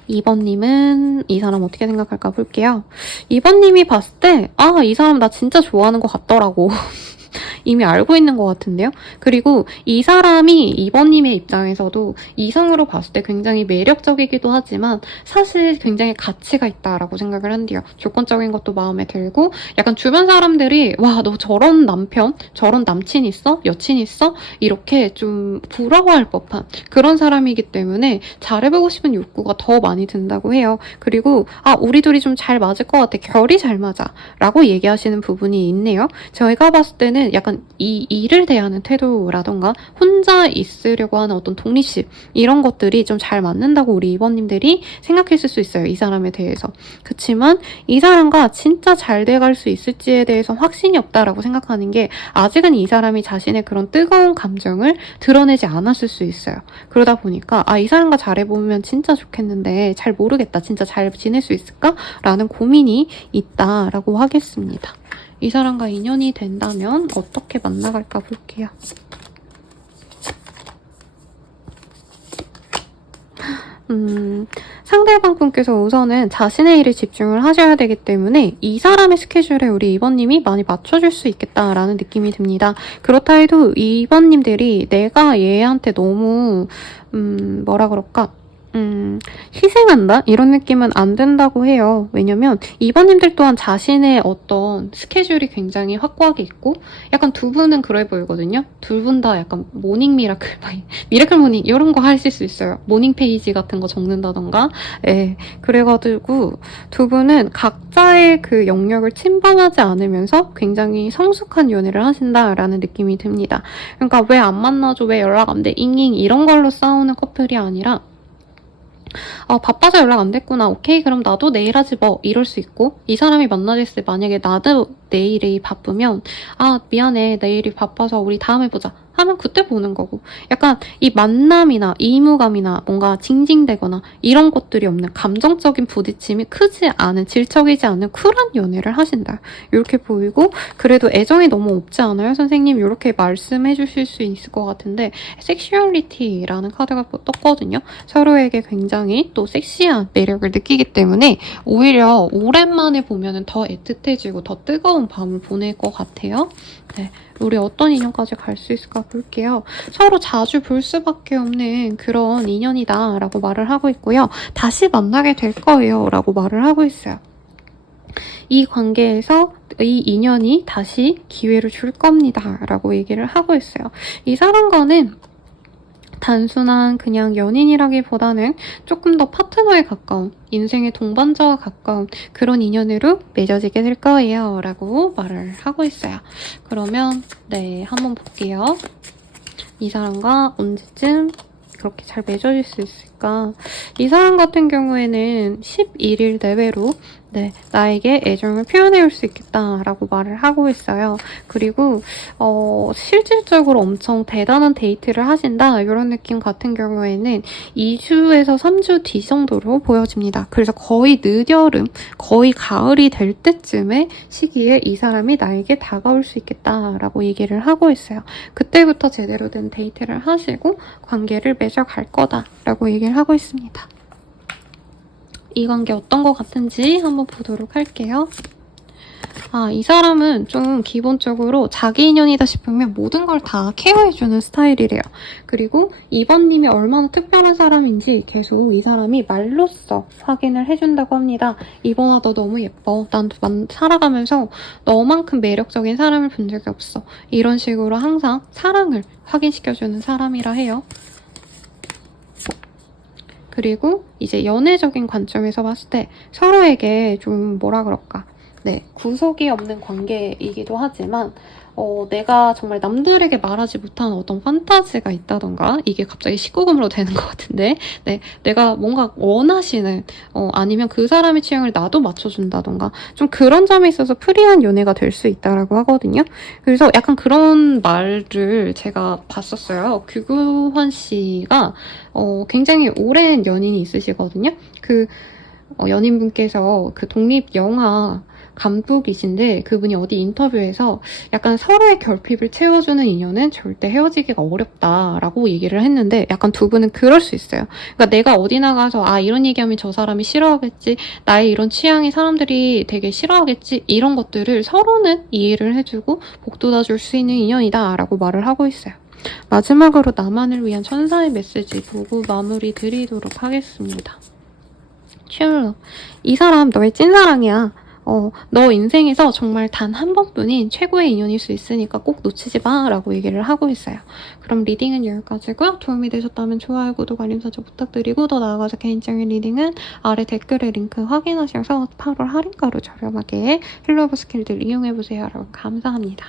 2번님은 이 사람 어떻게 생각할까 볼게요. 2번님이 봤을 때 이 사람 나 진짜 좋아하는 것 같더라고. 이미 알고 있는 것 같은데요. 그리고 이 사람이 2번님의 입장에서도 이성으로 봤을 때 굉장히 매력적이기도 하지만 사실 굉장히 가치가 있다라고 생각을 한대요. 조건적인 것도 마음에 들고 약간 주변 사람들이 와, 너 저런 남편, 저런 남친 있어? 여친 있어? 이렇게 좀 부러워할 법한 그런 사람이기 때문에 잘해보고 싶은 욕구가 더 많이 든다고 해요. 그리고 우리 둘이 좀 잘 맞을 것 같아. 결이 잘 맞아. 라고 얘기하시는 부분이 있네요. 저희가 봤을 때는 2번은 약간 이 일을 대하는 태도라던가 혼자 있으려고 하는 어떤 독립심 이런 것들이 좀 잘 맞는다고 우리 2번님들이 생각했을 수 있어요. 이 사람에 대해서. 그치만 이 사람과 진짜 잘 돼갈 수 있을지에 대해서 확신이 없다라고 생각하는 게 아직은 이 사람이 자신의 그런 뜨거운 감정을 드러내지 않았을 수 있어요. 그러다 보니까 이 사람과 잘해보면 진짜 좋겠는데 잘 모르겠다. 진짜 잘 지낼 수 있을까? 라는 고민이 있다라고 하겠습니다. 이 사람과 인연이 된다면 어떻게 만나갈까 볼게요. 상대방 분께서 우선은 자신의 일에 집중을 하셔야 되기 때문에 이 사람의 스케줄에 우리 2번님이 많이 맞춰줄 수 있겠다라는 느낌이 듭니다. 그렇다 해도 2번님들이 내가 얘한테 너무 뭐라 그럴까? 희생한다? 이런 느낌은 안 든다고 해요. 왜냐면 2번님들 또한 자신의 어떤 스케줄이 굉장히 확고하게 있고 약간 두 분은 그래 보이거든요. 두 분 다 약간 모닝 미라클, 미라클 모닝 이런 거 하실 수 있어요. 모닝 페이지 같은 거 적는다던가. 예. 그래가지고 두 분은 각자의 그 영역을 침범하지 않으면서 굉장히 성숙한 연애를 하신다라는 느낌이 듭니다. 그러니까 왜 안 만나줘? 왜 연락 안 돼? 잉잉 이런 걸로 싸우는 커플이 아니라 바빠서 연락 안 됐구나. 오케이, 그럼 나도 내일 하지 뭐. 이럴 수 있고, 이 사람이 만나겠을 때 만약에 나도 내일이 바쁘면, 미안해. 내일이 바빠서 우리 다음에 보자. 하면 그때 보는 거고. 약간 이 만남이나 의무감이나 뭔가 징징대거나 이런 것들이 없는 감정적인 부딪힘이 크지 않은, 질척이지 않은 쿨한 연애를 하신다. 이렇게 보이고, 그래도 애정이 너무 없지 않아요? 선생님 이렇게 말씀해 주실 수 있을 것 같은데, 섹슈얼리티라는 카드가 떴거든요. 서로에게 굉장히 또 섹시한 매력을 느끼기 때문에 오히려 오랜만에 보면 더 애틋해지고 더 뜨거운 밤을 보낼 것 같아요. 네, 우리 어떤 인연까지 갈 수 있을까 볼게요. 서로 자주 볼 수밖에 없는 그런 인연이다 라고 말을 하고 있고요. 다시 만나게 될 거예요 라고 말을 하고 있어요. 이 관계에서 이 인연이 다시 기회를 줄 겁니다 라고 얘기를 하고 있어요. 이 사람과는 단순한 그냥 연인이라기보다는 조금 더 파트너에 가까운, 인생의 동반자와 가까운 그런 인연으로 맺어지게 될 거예요 라고 말을 하고 있어요. 그러면 네, 한번 볼게요. 이 사람과 언제쯤 그렇게 잘 맺어질 수 있을까? 이 사람 같은 경우에는 11일 내외로 나에게 애정을 표현해올 수 있겠다라고 말을 하고 있어요. 그리고 실질적으로 엄청 대단한 데이트를 하신다 이런 느낌 같은 경우에는 2주에서 3주 뒤 정도로 보여집니다. 그래서 거의 늦여름, 거의 가을이 될 때쯤의 시기에 이 사람이 나에게 다가올 수 있겠다라고 얘기를 하고 있어요. 그때부터 제대로 된 데이트를 하시고 관계를 맺어갈 거다라고 얘기를 하고 있습니다. 이 관계 어떤 것 같은지 한번 보도록 할게요. 이 사람은 좀 기본적으로 자기 인연이다 싶으면 모든 걸 다 케어해주는 스타일이래요. 그리고 2번님이 얼마나 특별한 사람인지 계속 이 사람이 말로써 확인을 해준다고 합니다. 2번아, 너 너무 예뻐. 난 살아가면서 너만큼 매력적인 사람을 본 적이 없어. 이런 식으로 항상 사랑을 확인시켜주는 사람이라 해요. 그리고 이제 연애적인 관점에서 봤을 때 서로에게 좀 뭐라 그럴까, 구속이 없는 관계이기도 하지만 내가 정말 남들에게 말하지 못하는 어떤 판타지가 있다던가, 이게 갑자기 19금으로 되는 것 같은데, 내가 뭔가 원하시는, 아니면 그 사람의 취향을 나도 맞춰준다던가, 좀 그런 점에 있어서 프리한 연애가 될 수 있다라고 하거든요. 그래서 약간 그런 말을 제가 봤었어요. 규구환 씨가 굉장히 오랜 연인이 있으시거든요. 그 연인분께서 그 독립 영화 감독이신데 그분이 어디 인터뷰에서 약간 서로의 결핍을 채워주는 인연은 절대 헤어지기가 어렵다라고 얘기를 했는데, 약간 두 분은 그럴 수 있어요. 그러니까 내가 어디 나가서 이런 얘기하면 저 사람이 싫어하겠지, 나의 이런 취향이 사람들이 되게 싫어하겠지, 이런 것들을 서로는 이해를 해주고 복돋아줄 수 있는 인연이다라고 말을 하고 있어요. 마지막으로 나만을 위한 천사의 메시지 보고 마무리 드리도록 하겠습니다. 츄, 이 사람 너의 찐사랑이야. 너 인생에서 정말 단 한 번뿐인 최고의 인연일 수 있으니까 꼭 놓치지 마 라고 얘기를 하고 있어요. 그럼 리딩은 여기까지고요. 도움이 되셨다면 좋아요, 구독, 알림 설정 부탁드리고, 더 나아가서 개인적인 리딩은 아래 댓글에 링크 확인하셔서 8월 할인가로 저렴하게 힐러브 스킬들 이용해보세요. 여러분 감사합니다.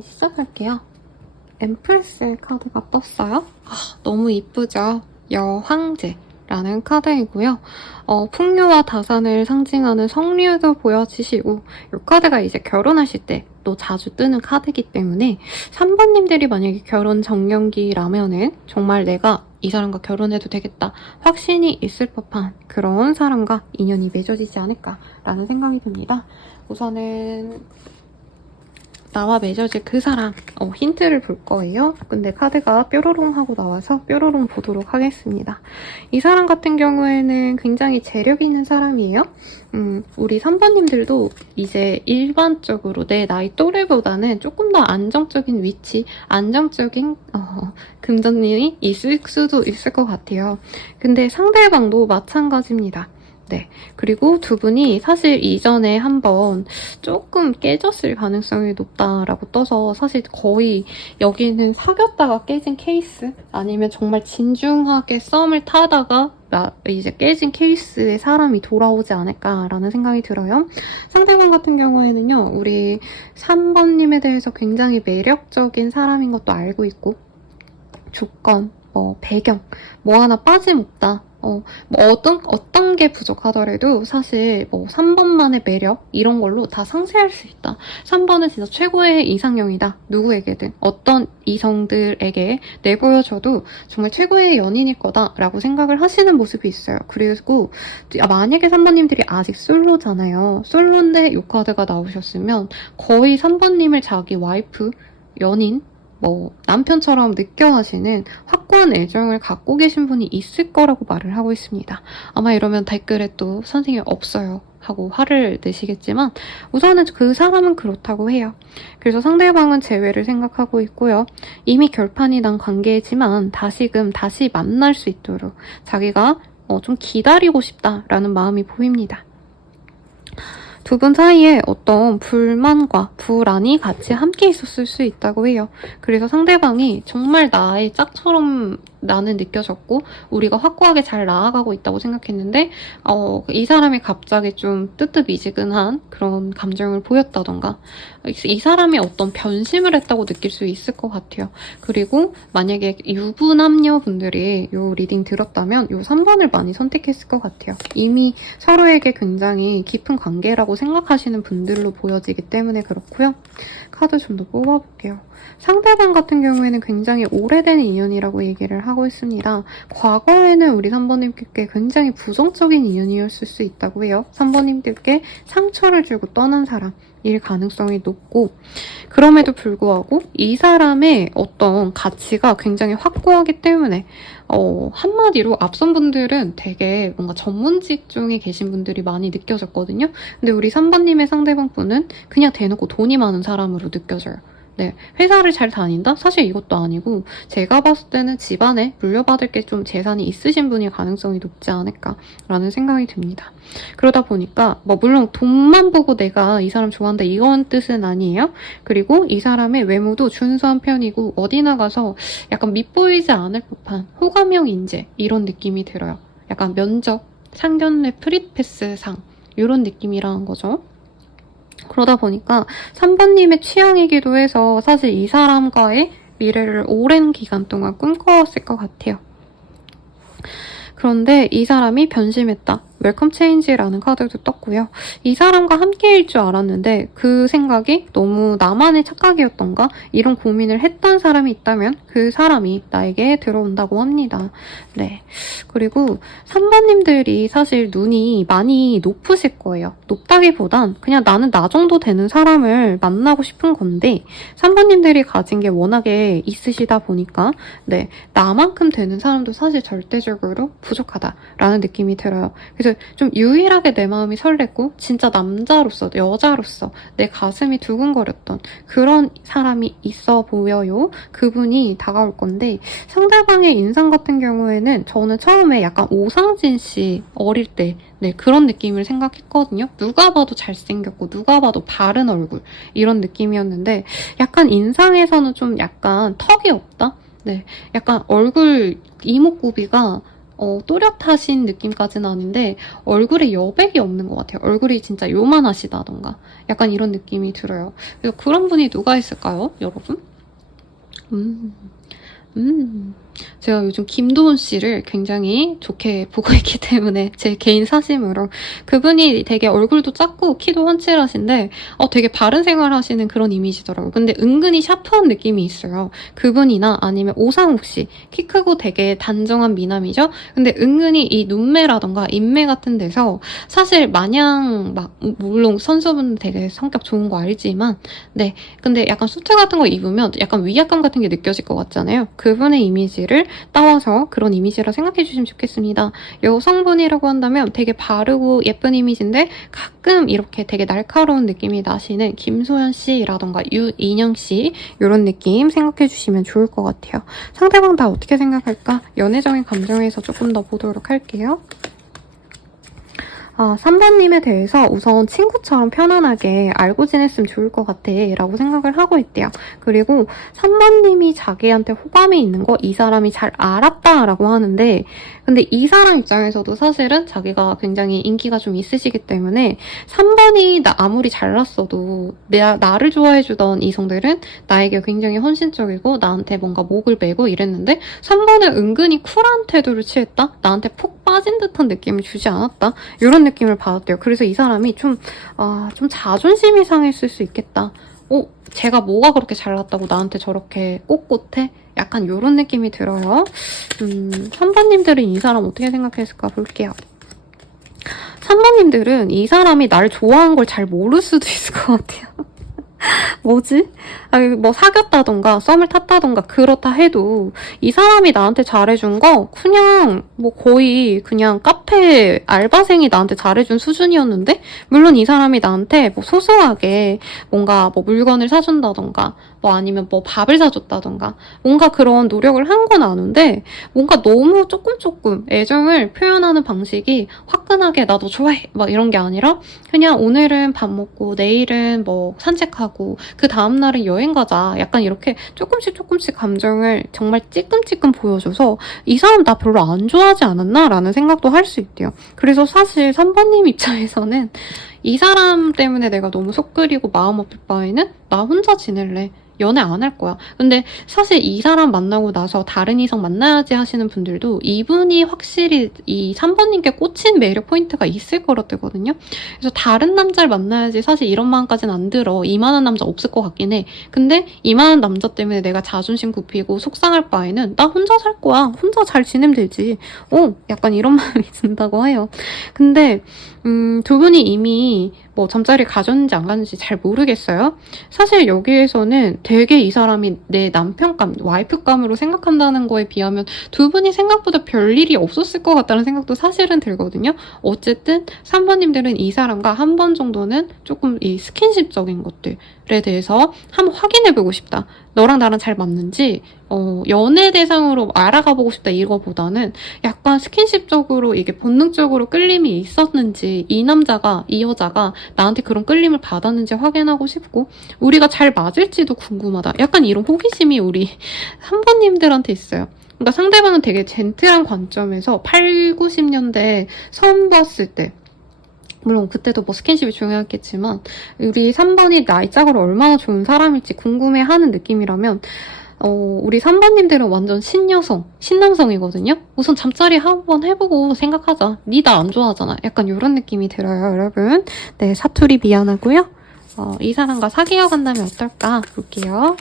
시작할게요. 엠프레스의 카드가 떴어요. 너무 이쁘죠? 여황제라는 카드이고요. 풍요와 다산을 상징하는 성류도 보여지시고 이 카드가 이제 결혼하실 때 또 자주 뜨는 카드이기 때문에 3번님들이 만약에 결혼 정년기라면은 정말 내가 이 사람과 결혼해도 되겠다 확신이 있을 법한 그런 사람과 인연이 맺어지지 않을까라는 생각이 듭니다. 우선은 나와 맺어질 그 사람 힌트를 볼 거예요. 근데 카드가 뾰로롱 하고 나와서 뾰로롱 보도록 하겠습니다. 이 사람 같은 경우에는 굉장히 재력 있는 사람이에요. 우리 3번님들도 이제 일반적으로 내 나이 또래보다는 조금 더 안정적인 위치, 안정적인 금전운이 있을 수도 있을 것 같아요. 근데 상대방도 마찬가지입니다. 네. 그리고 두 분이 사실 이전에 한번 조금 깨졌을 가능성이 높다라고 떠서 사실 거의 여기는 사귀었다가 깨진 케이스 아니면 정말 진중하게 썸을 타다가 이제 깨진 케이스의 사람이 돌아오지 않을까라는 생각이 들어요. 상대방 같은 경우에는요. 우리 3번님에 대해서 굉장히 매력적인 사람인 것도 알고 있고 조건, 배경 뭐 하나 빠짐없다. 뭐 어떤 게 부족하더라도 사실 뭐 3번만의 매력 이런 걸로 다 상쇄할 수 있다. 3번은 진짜 최고의 이상형이다. 누구에게든 어떤 이성들에게 내보여줘도 정말 최고의 연인일 거다라고 생각을 하시는 모습이 있어요. 그리고 만약에 3번님들이 아직 솔로잖아요. 솔로인데 요 카드가 나오셨으면 거의 3번님을 자기 와이프, 연인, 뭐 남편처럼 느껴 하시는 확고한 애정을 갖고 계신 분이 있을 거라고 말을 하고 있습니다. 아마 이러면 댓글에 또 선생님 없어요 하고 화를 내시겠지만 우선은 그 사람은 그렇다고 해요. 그래서 상대방은 재회를 생각하고 있고요. 이미 결판이 난 관계지만 다시 만날 수 있도록 자기가 좀 기다리고 싶다라는 마음이 보입니다. 두 분 사이에 어떤 불만과 불안이 같이 함께 있었을 수 있다고 해요. 그래서 상대방이 정말 나의 짝처럼 나는 느껴졌고 우리가 확고하게 잘 나아가고 있다고 생각했는데 이 사람이 갑자기 좀 뜨뜻미지근한 그런 감정을 보였다던가 이 사람이 어떤 변심을 했다고 느낄 수 있을 것 같아요. 그리고 만약에 유부남녀 분들이 이 리딩 들었다면 이 3번을 많이 선택했을 것 같아요. 이미 서로에게 굉장히 깊은 관계라고 생각하시는 분들로 보여지기 때문에 그렇고요. 카드 좀 더 뽑아볼게요. 상대방 같은 경우에는 굉장히 오래된 인연이라고 얘기를 하고 있습니다. 과거에는 우리 3번님께 굉장히 부정적인 인연이었을 수 있다고 해요. 3번님들께 상처를 주고 떠난 사람일 가능성이 높고 그럼에도 불구하고 이 사람의 어떤 가치가 굉장히 확고하기 때문에 한마디로 앞선 분들은 되게 뭔가 전문직 중에 계신 분들이 많이 느껴졌거든요. 근데 우리 3번님의 상대방분은 그냥 대놓고 돈이 많은 사람으로 느껴져요. 네, 회사를 잘 다닌다? 사실 이것도 아니고 제가 봤을 때는 집안에 물려받을 게 좀 재산이 있으신 분일 가능성이 높지 않을까라는 생각이 듭니다. 그러다 보니까 물론 돈만 보고 내가 이 사람 좋아한다 이건 뜻은 아니에요. 그리고 이 사람의 외모도 준수한 편이고 어디 나가서 약간 밉보이지 않을 법한 호감형 인재 이런 느낌이 들어요. 약간 면접, 상견례 프리패스상 이런 느낌이라는 거죠. 그러다 보니까 3번님의 취향이기도 해서 사실 이 사람과의 미래를 오랜 기간 동안 꿈꿔왔을 것 같아요. 그런데 이 사람이 변심했다. 웰컴 체인지라는 카드도 떴고요. 이 사람과 함께일 줄 알았는데 그 생각이 너무 나만의 착각이었던가? 이런 고민을 했던 사람이 있다면 그 사람이 나에게 들어온다고 합니다. 네. 그리고 3번님들이 사실 눈이 많이 높으실 거예요. 높다기보단 그냥 나는 나 정도 되는 사람을 만나고 싶은 건데 3번님들이 가진 게 워낙에 있으시다 보니까 네, 나만큼 되는 사람도 사실 절대적으로 부족하다라는 느낌이 들어요. 그래서 좀 유일하게 내 마음이 설레고 진짜 남자로서 여자로서 내 가슴이 두근거렸던 그런 사람이 있어 보여요. 그분이 다가올 건데 상대방의 인상 같은 경우에는 저는 처음에 약간 오상진 씨 어릴 때 네, 그런 느낌을 생각했거든요. 누가 봐도 잘생겼고 누가 봐도 바른 얼굴 이런 느낌이었는데 약간 인상에서는 좀 약간 턱이 없다? 네, 약간 얼굴 이목구비가 또렷하신 느낌까지는 아닌데 얼굴에 여백이 없는 것 같아요. 얼굴이 진짜 요만하시다던가 약간 이런 느낌이 들어요. 그래서 그런 분이 누가 있을까요, 여러분? 제가 요즘 김도훈 씨를 굉장히 좋게 보고 있기 때문에 제 개인 사심으로 그분이 되게 얼굴도 작고 키도 훤칠하신데 되게 바른 생활 하시는 그런 이미지더라고요. 근데 은근히 샤프한 느낌이 있어요. 그분이나 아니면 오상욱 씨, 키 크고 되게 단정한 미남이죠. 근데 은근히 이 눈매라던가 인매 같은 데서 사실 마냥 물론 선수분 되게 성격 좋은 거 알지만 네, 근데 약간 수트 같은 거 입으면 약간 위압감 같은 게 느껴질 것 같잖아요. 그분의 이미지를 따와서 그런 이미지라 생각해 주시면 좋겠습니다. 여성분이라고 한다면 되게 바르고 예쁜 이미지인데 가끔 이렇게 되게 날카로운 느낌이 나시는 김소연 씨라던가 유인영 씨 이런 느낌 생각해 주시면 좋을 것 같아요. 상대방 다 어떻게 생각할까? 연애적인 감정에서 조금 더 보도록 할게요. 3번님에 대해서 우선 친구처럼 편안하게 알고 지냈으면 좋을 것 같아 라고 생각을 하고 있대요. 그리고 3번님이 자기한테 호감이 있는 거 이 사람이 잘 알았다 라고 하는데, 근데 이 사람 입장에서도 사실은 자기가 굉장히 인기가 좀 있으시기 때문에 3번이 아무리 잘났어도 나를 좋아해주던 이성들은 나에게 굉장히 헌신적이고 나한테 뭔가 목을 매고 이랬는데 3번은 은근히 쿨한 태도를 취했다? 나한테 푹 빠진 듯한 느낌을 주지 않았다? 이런 느낌을 받았대요. 그래서 이 사람이 좀 자존심이 상했을 수 있겠다. 제가 뭐가 그렇게 잘났다고 나한테 저렇게 꼿꼿해? 약간 이런 느낌이 들어요. 3번님들은 이 사람 어떻게 생각했을까 볼게요. 3번님들은 이 사람이 날 좋아한 걸 잘 모를 수도 있을 것 같아요. 뭐지? 뭐 사귀었다던가 썸을 탔다던가 그렇다 해도 이 사람이 나한테 잘해준 거 그냥 뭐 거의 그냥 카페 알바생이 나한테 잘해준 수준이었는데, 물론 이 사람이 나한테 뭐 소소하게 뭔가 뭐 물건을 사준다던가 뭐 아니면 뭐 밥을 사줬다던가 뭔가 그런 노력을 한 건 아는데, 뭔가 너무 조금 애정을 표현하는 방식이 화끈하게 나 너 좋아해 막 이런 게 아니라 그냥 오늘은 밥 먹고 내일은 뭐 산책하고 그 다음날은 여행 가자, 약간 이렇게 조금씩 감정을 정말 찔끔찔끔 보여줘서 이 사람 나 별로 안 좋아하지 않았나? 라는 생각도 할 수 있대요. 그래서 사실 3번님 입장에서는 이 사람 때문에 내가 너무 속 끓이고 마음 아플 바에는 나 혼자 지낼래. 연애 안 할 거야. 근데 사실 이 사람 만나고 나서 다른 이성 만나야지 하시는 분들도 이분이 확실히 이 3번님께 꽂힌 매력 포인트가 있을 거라 뜨거든요. 그래서 다른 남자를 만나야지 사실 이런 마음까지는 안 들어. 이만한 남자 없을 것 같긴 해. 근데 이만한 남자 때문에 내가 자존심 굽히고 속상할 바에는 나 혼자 살 거야. 혼자 잘 지내면 되지. 약간 이런 마음이 든다고 해요. 근데 두 분이 이미 뭐 잠자리 가졌는지 안 가졌는지 잘 모르겠어요. 사실 여기에서는 되게 이 사람이 내 남편감, 와이프감으로 생각한다는 거에 비하면 두 분이 생각보다 별일이 없었을 것 같다는 생각도 사실은 들거든요. 어쨌든 3번님들은 이 사람과 한 번 정도는 조금 이 스킨십적인 것들에 대해서 한번 확인해보고 싶다. 너랑 나랑 잘 맞는지 연애 대상으로 알아가보고 싶다 이거보다는 약간 스킨십적으로 이게 본능적으로 끌림이 있었는지, 이 남자가, 이 여자가 나한테 그런 끌림을 받았는지 확인하고 싶고 우리가 잘 맞을지도 궁금하다. 약간 이런 호기심이 우리 3번님들한테 있어요. 그러니까 상대방은 되게 젠틀한 관점에서 8, 90년대 처음 봤을 때, 물론 그때도 뭐 스킨십이 중요했겠지만 우리 3번이 나이 짝으로 얼마나 좋은 사람일지 궁금해하는 느낌이라면 우리 3번님들은 완전 신남성이거든요? 우선 잠자리 한번 해보고 생각하자. 니 나 안 좋아하잖아. 약간 이런 느낌이 들어요, 여러분. 네, 사투리 미안하고요. 이 사람과 사귀어 간다면 어떨까 볼게요.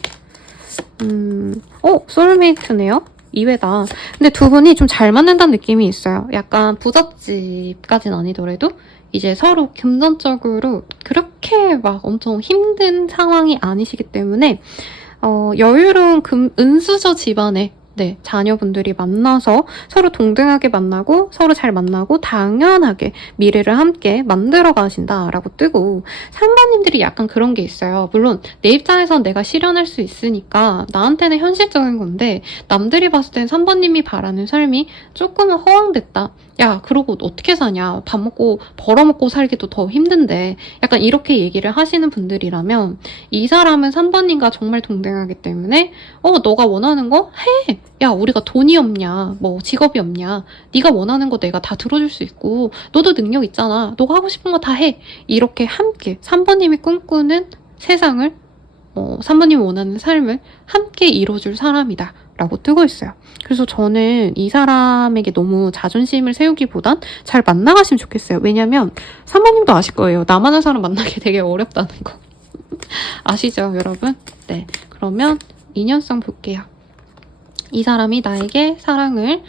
소울메이트네요? 이외다. 근데 두 분이 좀 잘 맞는다는 느낌이 있어요. 약간 부잣집까지는 아니더라도 이제 서로 금전적으로 그렇게 막 엄청 힘든 상황이 아니시기 때문에 여유로운 은수저 집안의 자녀분들이 만나서 서로 동등하게 만나고 서로 잘 만나고 당연하게 미래를 함께 만들어 가신다라고 뜨고, 3번님들이 약간 그런 게 있어요. 물론 내 입장에선 내가 실현할 수 있으니까 나한테는 현실적인 건데 남들이 봤을 땐 3번님이 바라는 삶이 조금은 허황됐다. 야, 그러고 어떻게 사냐? 밥 먹고 벌어먹고 살기도 더 힘든데, 약간 이렇게 얘기를 하시는 분들이라면 이 사람은 3번님과 정말 동등하기 때문에 너가 원하는 거 해. 야, 우리가 돈이 없냐, 뭐 직업이 없냐, 네가 원하는 거 내가 다 들어줄 수 있고 너도 능력 있잖아. 너가 하고 싶은 거 다 해. 이렇게 함께 3번님이 꿈꾸는 세상을 3번님이 원하는 삶을 함께 이뤄줄 사람이다 라고 뜨고 있어요. 그래서 저는 이 사람에게 너무 자존심을 세우기보단 잘 만나가시면 좋겠어요. 왜냐면 3번님도 아실 거예요. 나만한 사람 만나기 되게 어렵다는 거. 아시죠, 여러분? 네, 그러면 인연성 볼게요. 이 사람이 나에게 사랑을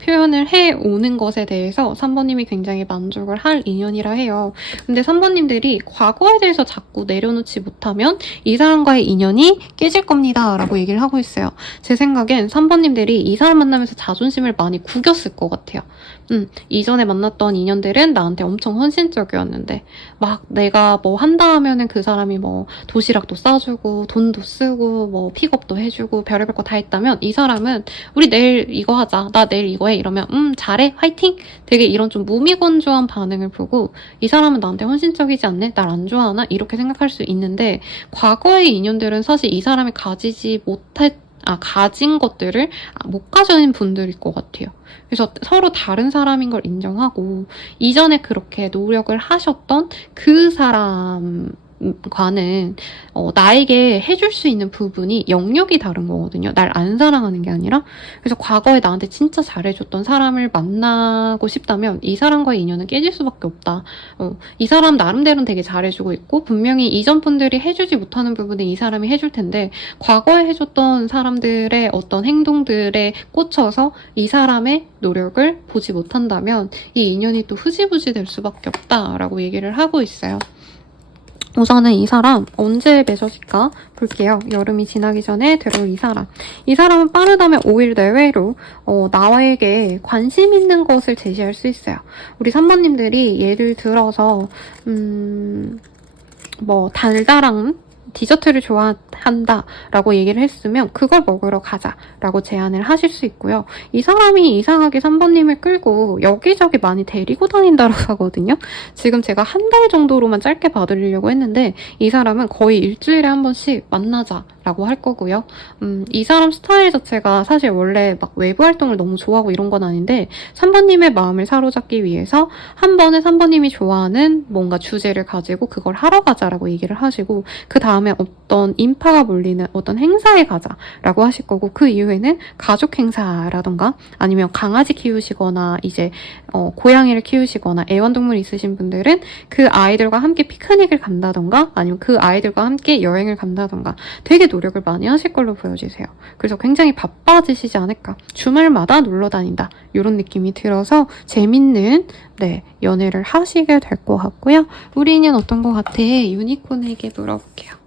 표현을 해오는 것에 대해서 3번님이 굉장히 만족을 할 인연이라 해요. 근데 3번님들이 과거에 대해서 자꾸 내려놓지 못하면 이 사람과의 인연이 깨질 겁니다 라고 얘기를 하고 있어요. 제 생각엔 3번님들이 이 사람 만나면서 자존심을 많이 구겼을 것 같아요. 이전에 만났던 인연들은 나한테 엄청 헌신적이었는데 막 내가 뭐 한다 하면은 그 사람이 뭐 도시락도 싸주고 돈도 쓰고 뭐 픽업도 해주고 별의별 거 다 했다면 이 사람은 우리 내일 이거 하자, 나 내일 이거 해 이러면 잘해, 화이팅, 되게 이런 좀 무미건조한 반응을 보고 이 사람은 나한테 헌신적이지 않네, 날 안 좋아하나 이렇게 생각할 수 있는데, 과거의 인연들은 사실 이 사람이 가진 것들을 못 가진 분들일 것 같아요. 그래서 서로 다른 사람인 걸 인정하고, 이전에 그렇게 노력을 하셨던 그 사람과는 나에게 해줄 수 있는 부분이 영역이 다른 거거든요. 날 안 사랑하는 게 아니라. 그래서 과거에 나한테 진짜 잘해줬던 사람을 만나고 싶다면 이 사람과의 인연은 깨질 수밖에 없다. 이 사람 나름대로는 되게 잘해주고 있고 분명히 이전 분들이 해주지 못하는 부분에 이 사람이 해줄 텐데, 과거에 해줬던 사람들의 어떤 행동들에 꽂혀서 이 사람의 노력을 보지 못한다면 이 인연이 또 흐지부지 될 수밖에 없다라고 얘기를 하고 있어요. 우선은 이 사람 언제 맺어질까 볼게요. 여름이 지나기 전에 들어올 이 사람. 이 사람은 빠르다면 5일 내외로 나에게 관심 있는 것을 제시할 수 있어요. 우리 3번님들이 예를 들어서 뭐 달달한 디저트를 좋아한다라고 얘기를 했으면 그걸 먹으러 가자라고 제안을 하실 수 있고요. 이 사람이 이상하게 3번님을 끌고 여기저기 많이 데리고 다닌다고 하거든요. 지금 제가 한 달 정도로만 짧게 봐드리려고 했는데 이 사람은 거의 일주일에 한 번씩 만나자라고 할 거고요. 이 사람 스타일 자체가 사실 원래 막 외부 활동을 너무 좋아하고 이런 건 아닌데 3번님의 마음을 사로잡기 위해서 한 번은 3번님이 좋아하는 뭔가 주제를 가지고 그걸 하러 가자라고 얘기를 하시고, 그 다음에 어떤 인파가 몰리는 어떤 행사에 가자라고 하실 거고, 그 이후에는 가족 행사라던가 아니면 강아지 키우시거나 이제 고양이를 키우시거나 애완동물 있으신 분들은 그 아이들과 함께 피크닉을 간다던가 아니면 그 아이들과 함께 여행을 간다던가 되게 노력을 많이 하실 걸로 보여지세요. 그래서 굉장히 바빠지시지 않을까, 주말마다 놀러 다닌다 이런 느낌이 들어서 재밌는 연애를 하시게 될 것 같고요. 우리는 어떤 것 같아? 유니콘에게 물어볼게요.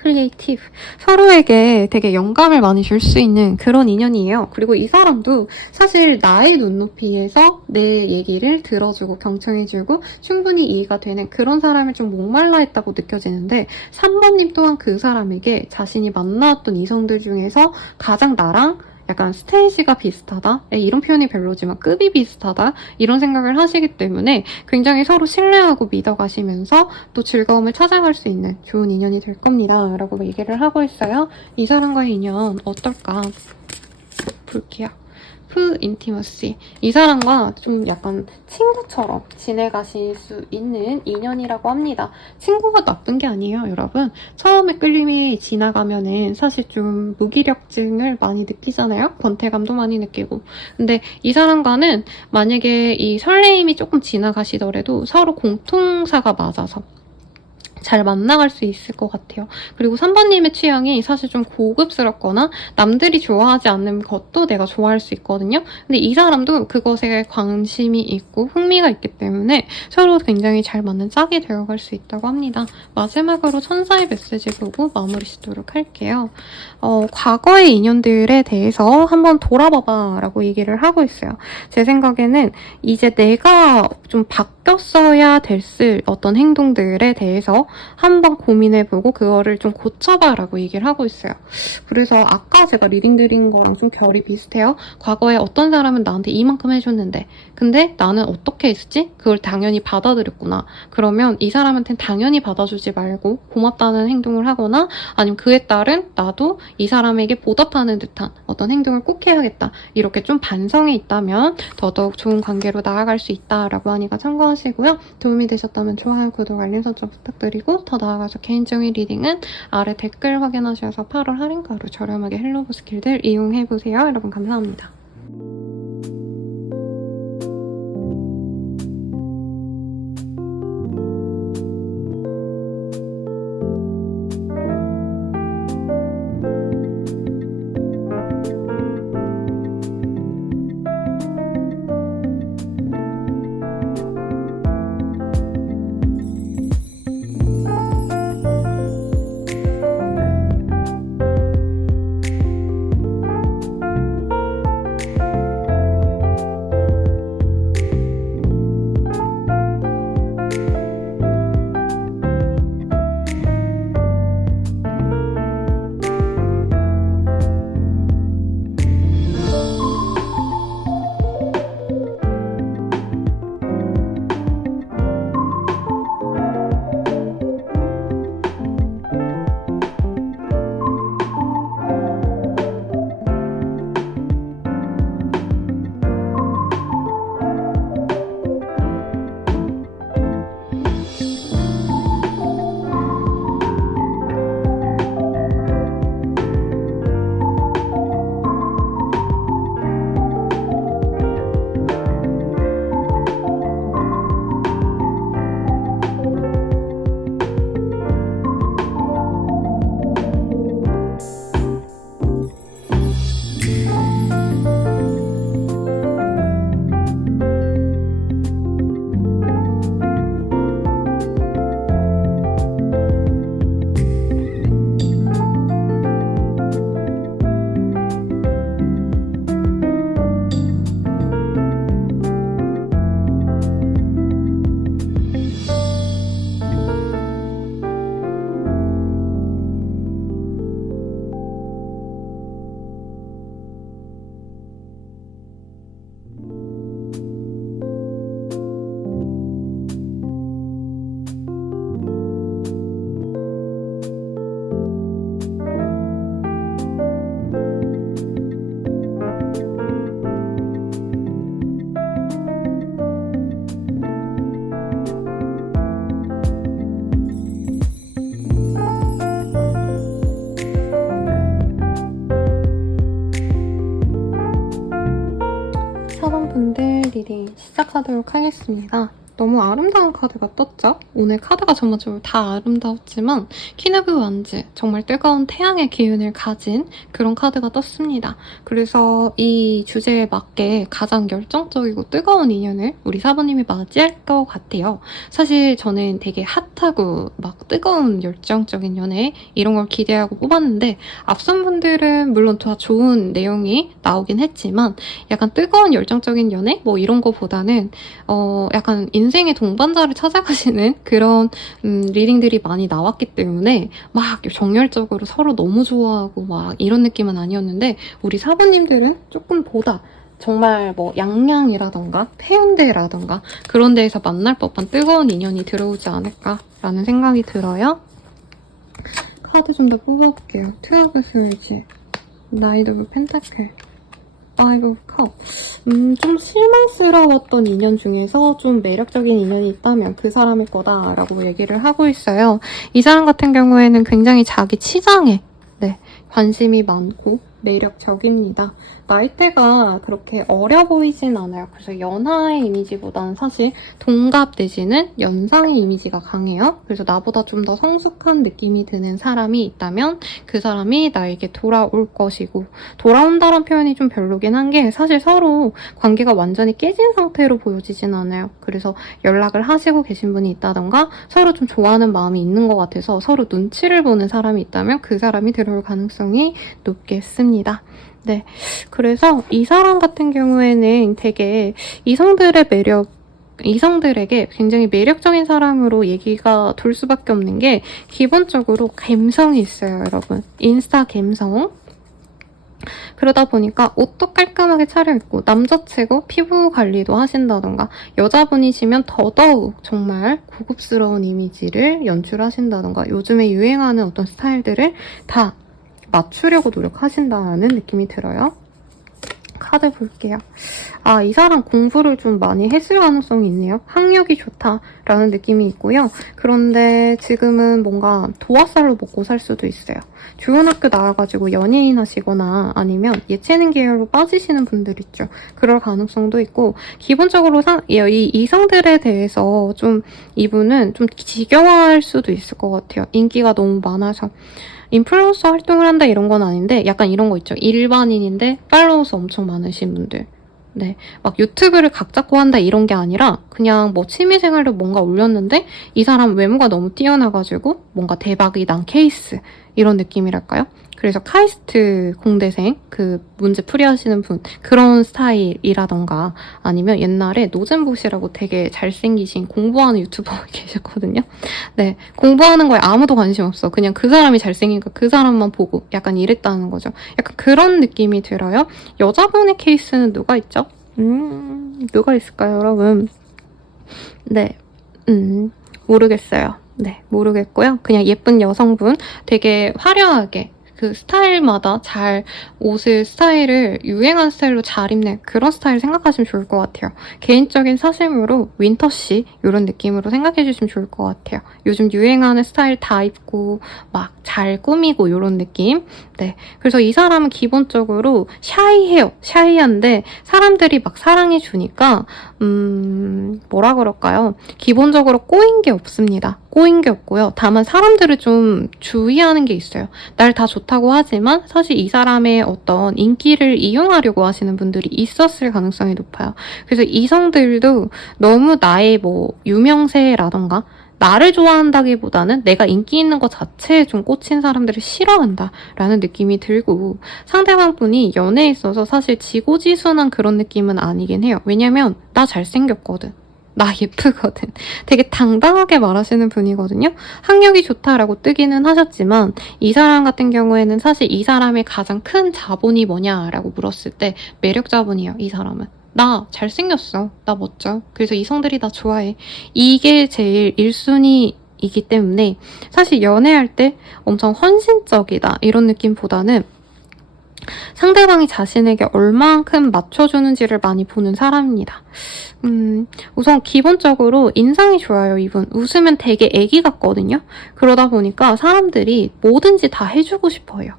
크리에이티브. 서로에게 되게 영감을 많이 줄 수 있는 그런 인연이에요. 그리고 이 사람도 사실 나의 눈높이에서 내 얘기를 들어주고 경청해주고 충분히 이해가 되는 그런 사람을 좀 목말라 했다고 느껴지는데, 3번님 또한 그 사람에게 자신이 만나왔던 이성들 중에서 가장 나랑 약간 스테이지가 비슷하다? 이런 표현이 별로지만 급이 비슷하다? 이런 생각을 하시기 때문에 굉장히 서로 신뢰하고 믿어가시면서 또 즐거움을 찾아갈 수 있는 좋은 인연이 될 겁니다. 라고 얘기를 하고 있어요. 이 사람과의 인연 어떨까 볼게요. 인티머시. 이 사람과 좀 약간 친구처럼 지내가실 수 있는 인연이라고 합니다. 친구가 나쁜 게 아니에요, 여러분. 처음에 끌림이 지나가면은 사실 좀 무기력증을 많이 느끼잖아요. 권태감도 많이 느끼고. 근데 이 사람과는 만약에 이 설레임이 조금 지나가시더라도 서로 공통사가 맞아서 잘 만나갈 수 있을 것 같아요. 그리고 3번님의 취향이 사실 좀 고급스럽거나 남들이 좋아하지 않는 것도 내가 좋아할 수 있거든요. 근데 이 사람도 그것에 관심이 있고 흥미가 있기 때문에 서로 굉장히 잘 맞는 짝이 되어갈 수 있다고 합니다. 마지막으로 천사의 메시지 보고 마무리 짓도록 할게요. 과거의 인연들에 대해서 한번 돌아봐봐 라고 얘기를 하고 있어요. 제 생각에는 이제 내가 좀 바뀌었어야 됐을 어떤 행동들에 대해서 한번 고민해보고 그거를 좀 고쳐봐 라고 얘기를 하고 있어요. 그래서 아까 제가 리딩 드린 거랑 좀 결이 비슷해요. 과거에 어떤 사람은 나한테 이만큼 해줬는데 근데 나는 어떻게 했지? 그걸 당연히 받아들였구나. 그러면 이 사람한테는 당연히 받아주지 말고 고맙다는 행동을 하거나 아니면 그에 따른 나도 이 사람에게 보답하는 듯한 어떤 행동을 꼭 해야겠다. 이렇게 좀 반성이 있다면 더더욱 좋은 관계로 나아갈 수 있다라고 하니까 참고하시고요. 도움이 되셨다면 좋아요, 구독, 알림 설정 부탁드리고 더 나아가서 개인적인 리딩은 아래 댓글 확인하셔서 8월 할인가로 저렴하게 헬로우 스킬들 이용해보세요. 여러분 감사합니다. 리딩 시작하도록 하겠습니다. 너무 아름다운 카드가 떴죠? 오늘 카드가 전반적으로 다 아름다웠지만 퀸 오브 완즈, 정말 뜨거운 태양의 기운을 가진 그런 카드가 떴습니다. 그래서 이 주제에 맞게 가장 열정적이고 뜨거운 인연을 우리 사부님이 맞이할 것 같아요. 사실 저는 되게 핫하고 막 뜨거운 열정적인 연애 이런 걸 기대하고 뽑았는데 앞선 분들은 물론 다 좋은 내용이 나오긴 했지만 약간 뜨거운 열정적인 연애? 뭐 이런 거보다는 약간 인생의 동반자를 찾아가시는 그런 리딩들이 많이 나왔기 때문에 막 정열적으로 서로 너무 좋아하고 막 이런 느낌은 아니었는데 우리 사부님들은 조금 보다 정말 뭐 양양이라던가 해운대라던가 그런 데에서 만날 법한 뜨거운 인연이 들어오지 않을까라는 생각이 들어요. 카드 좀 더 뽑아볼게요. 투 오브 스월즈, 나이트 오브 펜타클, 파이브 오브 컵. 좀 실망스러웠던 인연 중에서 좀 매력적인 인연이 있다면 그 사람일 거다라고 얘기를 하고 있어요. 이 사람 같은 경우에는 굉장히 자기 치장에 관심이 많고 매력적입니다. 나이대가 그렇게 어려 보이진 않아요. 그래서 연하의 이미지보다는 사실 동갑 내지는 연상의 이미지가 강해요. 그래서 나보다 좀 더 성숙한 느낌이 드는 사람이 있다면 그 사람이 나에게 돌아올 것이고, 돌아온다는 표현이 좀 별로긴 한 게 사실 서로 관계가 완전히 깨진 상태로 보여지진 않아요. 그래서 연락을 하시고 계신 분이 있다던가 서로 좀 좋아하는 마음이 있는 것 같아서 서로 눈치를 보는 사람이 있다면 그 사람이 들어올 가능성이 높겠습니다. 네, 그래서 이 사람 같은 경우에는 되게 이성들에게 굉장히 매력적인 사람으로 얘기가 돌 수밖에 없는 게 기본적으로 감성이 있어요, 여러분. 인스타 감성. 그러다 보니까 옷도 깔끔하게 차려입고 남자치고 피부 관리도 하신다던가 여자분이시면 더더욱 정말 고급스러운 이미지를 연출하신다던가 요즘에 유행하는 어떤 스타일들을 다 맞추려고 노력하신다는 느낌이 들어요. 카드 볼게요. 아, 이 사람 공부를 좀 많이 했을 가능성이 있네요. 학력이 좋다라는 느낌이 있고요. 그런데 지금은 뭔가 도화살로 먹고 살 수도 있어요. 좋은 학교 나와가지고 연예인 하시거나 아니면 예체능 계열로 빠지시는 분들 있죠. 그럴 가능성도 있고, 기본적으로 이 이성들에 대해서 좀 이분은 좀 지겨워할 수도 있을 것 같아요. 인기가 너무 많아서. 인플루언서 활동을 한다 이런 건 아닌데 약간 이런 거 있죠. 일반인인데 팔로워 수 엄청 많으신 분들. 네, 막 유튜브를 각 잡고 한다 이런 게 아니라 그냥 뭐 취미생활로 뭔가 올렸는데 이 사람 외모가 너무 뛰어나가지고 뭔가 대박이 난 케이스 이런 느낌이랄까요? 그래서 카이스트 공대생 그 문제 풀이하시는 분 그런 스타일이라던가 아니면 옛날에 노잼봇이라고 되게 잘생기신 공부하는 유튜버가 계셨거든요. 네, 공부하는 거에 아무도 관심 없어. 그냥 그 사람이 잘생기니까 그 사람만 보고 약간 이랬다는 거죠. 약간 그런 느낌이 들어요. 여자분의 케이스는 누가 있죠? 누가 있을까요, 여러분? 네, 모르겠어요. 네, 모르겠고요. 그냥 예쁜 여성분 되게 화려하게 그 스타일마다 잘 옷을 스타일을 유행한 스타일로 잘 입는 그런 스타일 생각하시면 좋을 것 같아요. 개인적인 사심으로 윈터씨 이런 느낌으로 생각해 주시면 좋을 것 같아요. 요즘 유행하는 스타일 다 입고 막 잘 꾸미고 이런 느낌. 네, 그래서 이 사람은 기본적으로 샤이해요. 샤이한데 사람들이 막 사랑해 주니까 뭐라 그럴까요? 기본적으로 꼬인 게 없습니다. 꼬인 게 없고요. 다만 사람들을 좀 주의하는 게 있어요. 날 다 좋다고 하지만 사실 이 사람의 어떤 인기를 이용하려고 하시는 분들이 있었을 가능성이 높아요. 그래서 이성들도 너무 나의 뭐 유명세라던가 나를 좋아한다기보다는 내가 인기 있는 것 자체에 좀 꽂힌 사람들을 싫어한다라는 느낌이 들고, 상대방 분이 연애에 있어서 사실 지고지순한 그런 느낌은 아니긴 해요. 왜냐면 나 잘생겼거든. 나 예쁘거든. 되게 당당하게 말하시는 분이거든요. 학력이 좋다라고 뜨기는 하셨지만 이 사람 같은 경우에는 사실 이 사람의 가장 큰 자본이 뭐냐라고 물었을 때 매력 자본이에요. 이 사람은. 나 잘생겼어. 나 멋져. 그래서 이성들이 나 좋아해. 이게 제일 1순위이기 때문에 사실 연애할 때 엄청 헌신적이다 이런 느낌보다는 상대방이 자신에게 얼만큼 맞춰주는지를 많이 보는 사람입니다. 우선 기본적으로 인상이 좋아요, 이분. 웃으면 되게 애기 같거든요. 그러다 보니까 사람들이 뭐든지 다 해주고 싶어요.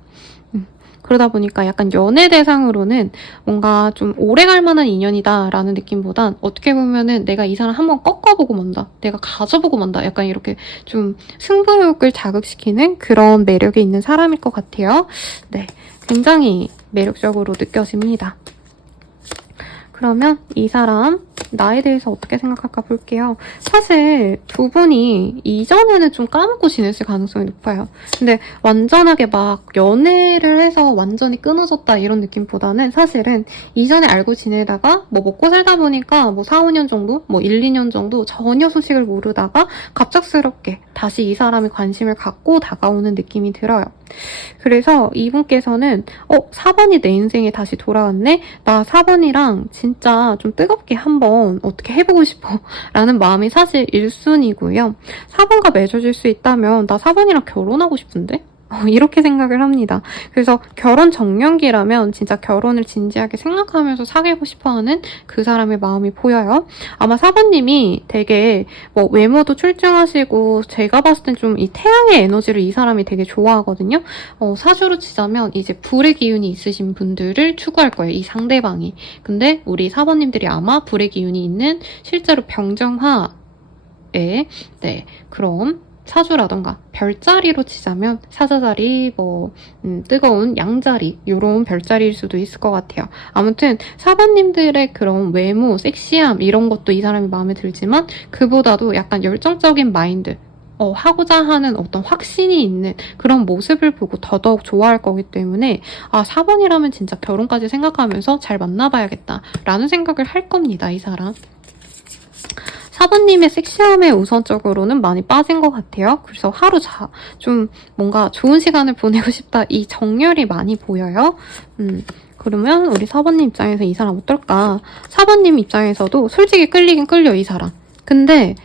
그러다 보니까 약간 연애 대상으로는 뭔가 좀 오래갈 만한 인연이다라는 느낌보단 어떻게 보면은 내가 이 사람 한번 꺾어보고 만다, 내가 가져보고 만다, 약간 이렇게 좀 승부욕을 자극시키는 그런 매력이 있는 사람일 것 같아요. 네, 굉장히 매력적으로 느껴집니다. 그러면 이 사람 나에 대해서 어떻게 생각할까 볼게요. 사실 두 분이 이전에는 좀 까먹고 지냈을 가능성이 높아요. 근데 완전하게 막 연애를 해서 완전히 끊어졌다 이런 느낌보다는 사실은 이전에 알고 지내다가 뭐 먹고 살다 보니까 뭐 4, 5년 정도, 뭐 1, 2년 정도 전혀 소식을 모르다가 갑작스럽게 다시 이 사람이 관심을 갖고 다가오는 느낌이 들어요. 그래서 이분께서는 4번이 내 인생에 다시 돌아왔네? 나 4번이랑 진짜 좀 뜨겁게 한번 어떻게 해보고 싶어 라는 마음이 사실 1순위고요. 4번과 맺어질 수 있다면 나 4번이랑 결혼하고 싶은데? 이렇게 생각을 합니다. 그래서 결혼 정년기라면 진짜 결혼을 진지하게 생각하면서 사귀고 싶어하는 그 사람의 마음이 보여요. 아마 4번님이 되게 뭐 외모도 출중하시고 제가 봤을 땐 좀 이 태양의 에너지를 이 사람이 되게 좋아하거든요. 사주로 치자면 이제 불의 기운이 있으신 분들을 추구할 거예요. 이 상대방이. 근데 우리 4번님들이 아마 불의 기운이 있는 실제로 병정화에 네 그럼 사주라던가 별자리로 치자면 사자자리, 뭐 뜨거운 양자리 이런 별자리일 수도 있을 것 같아요. 아무튼 4번님들의 그런 외모, 섹시함 이런 것도 이 사람이 마음에 들지만 그보다도 약간 열정적인 마인드, 하고자 하는 어떤 확신이 있는 그런 모습을 보고 더더욱 좋아할 거기 때문에 4번이라면 진짜 결혼까지 생각하면서 잘 만나봐야겠다 라는 생각을 할 겁니다, 이 사람. 4번님의 섹시함에 우선적으로는 많이 빠진 것 같아요. 그래서 하루 좀 뭔가 좋은 시간을 보내고 싶다 이 정열이 많이 보여요. 그러면 우리 4번님 입장에서 이 사람 어떨까? 4번님 입장에서도 솔직히 끌리긴 끌려, 이 사람. 근데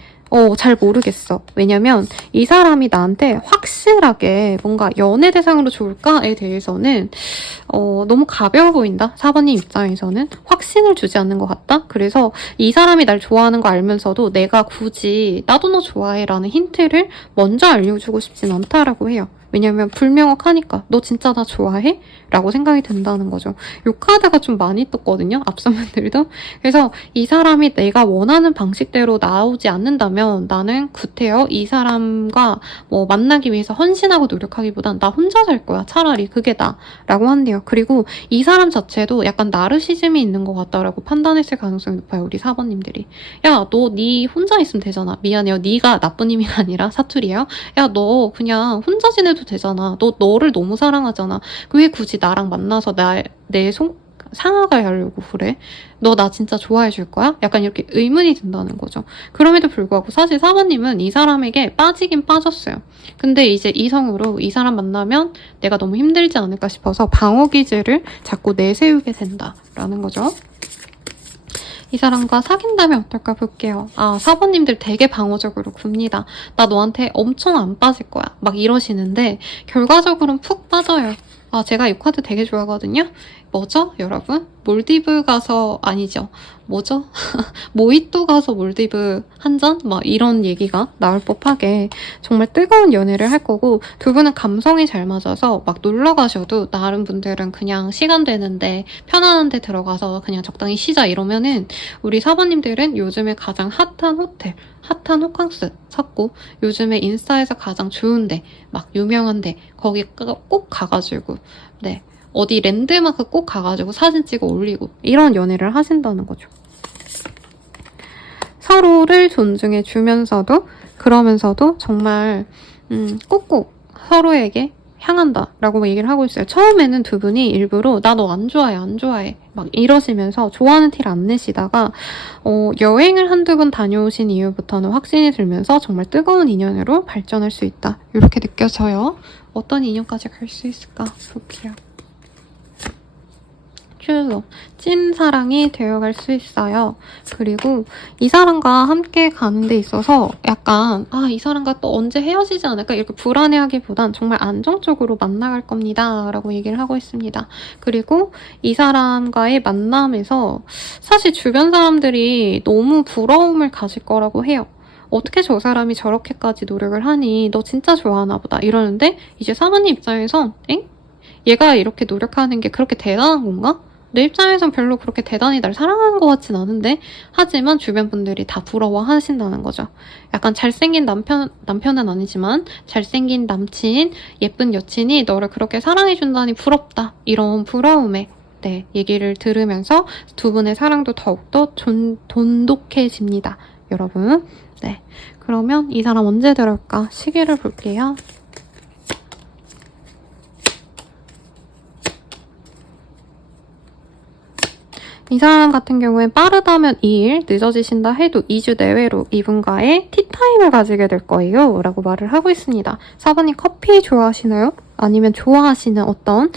잘 모르겠어. 왜냐면 이 사람이 나한테 확실하게 뭔가 연애 대상으로 좋을까에 대해서는 너무 가벼워 보인다. 4번님 입장에서는 확신을 주지 않는 것 같다. 그래서 이 사람이 날 좋아하는 거 알면서도 내가 굳이 나도 너 좋아해 라는 힌트를 먼저 알려주고 싶진 않다라고 해요. 왜냐면 불명확하니까 너 진짜 나 좋아해? 라고 생각이 든다는 거죠. 이 카드가 좀 많이 떴거든요. 앞선 분들도. 그래서 이 사람이 내가 원하는 방식대로 나오지 않는다면 나는 구태여 이 사람과 뭐 만나기 위해서 헌신하고 노력하기보단 나 혼자 살 거야. 차라리 그게 나. 라고 한대요. 그리고 이 사람 자체도 약간 나르시즘이 있는 것 같다라고 판단했을 가능성이 높아요. 우리 4번님들이. 야, 너 네 혼자 있으면 되잖아. 미안해요. 네가 나쁜 힘이 아니라 사투리예요. 야, 너 그냥 혼자 지내도 되잖아. 너를 너무 사랑하잖아. 왜 굳이 나랑 만나서 내 속 상하게 하려고 그래? 너 나 진짜 좋아해 줄 거야? 약간 이렇게 의문이 든다는 거죠. 그럼에도 불구하고 사실 4번님은 이 사람에게 빠지긴 빠졌어요. 근데 이제 이성으로 이 사람 만나면 내가 너무 힘들지 않을까 싶어서 방어 기제를 자꾸 내세우게 된다라는 거죠. 이 사람과 사귄다면 어떨까 볼게요. 4번님들 되게 방어적으로 굽니다. 나 너한테 엄청 안 빠질 거야. 막 이러시는데 결과적으로는 푹 빠져요. 제가 이 카드 되게 좋아하거든요. 뭐죠, 여러분? 몰디브 가서 아니죠. 뭐죠? 모히또 가서 몰디브 한 잔? 막 이런 얘기가 나올 법하게 정말 뜨거운 연애를 할 거고 두 분은 감성이 잘 맞아서 막 놀러 가셔도 다른 분들은 그냥 시간 되는데 편안한 데 들어가서 그냥 적당히 쉬자 이러면은 우리 4번님들은 요즘에 가장 핫한 호텔, 핫한 호캉스 찾고 요즘에 인스타에서 가장 좋은데 막 유명한데 거기 꼭 가가지고 네 어디 랜드마크 꼭 가가지고 사진 찍어 올리고 이런 연애를 하신다는 거죠. 서로를 존중해 주면서도 그러면서도 정말 꼭꼭 서로에게 향한다 라고 얘기를 하고 있어요. 처음에는 두 분이 일부러 나 너 안 좋아해 안 좋아해 막 이러시면서 좋아하는 티를 안 내시다가 여행을 한두 번 다녀오신 이후부터는 확신이 들면서 정말 뜨거운 인연으로 발전할 수 있다 이렇게 느껴져요. 어떤 인연까지 갈 수 있을까 볼게요. 찐사랑이 되어갈 수 있어요. 그리고 이 사람과 함께 가는 데 있어서 약간 이 사람과 또 언제 헤어지지 않을까 이렇게 불안해하기보단 정말 안정적으로 만나갈 겁니다 라고 얘기를 하고 있습니다. 그리고 이 사람과의 만남에서 사실 주변 사람들이 너무 부러움을 가질 거라고 해요. 어떻게 저 사람이 저렇게까지 노력을 하니 너 진짜 좋아하나 보다 이러는데 이제 사모님 입장에선 엥? 얘가 이렇게 노력하는 게 그렇게 대단한 건가? 내 입장에선 별로 그렇게 대단히 날 사랑하는 것 같진 않은데 하지만 주변 분들이 다 부러워하신다는 거죠. 약간 잘생긴 남편은 아니지만 잘생긴 남친, 예쁜 여친이 너를 그렇게 사랑해준다니 부럽다. 이런 부러움에 네, 얘기를 들으면서 두 분의 사랑도 더욱더 돈독해집니다. 여러분. 네, 그러면 이 사람 언제 들어올까? 시기를 볼게요. 이 사람 같은 경우엔 빠르다면 2일, 늦어지신다 해도 2주 내외로 이분과의 티타임을 가지게 될 거예요. 라고 말을 하고 있습니다. 4번님 커피 좋아하시나요? 아니면 좋아하시는 어떤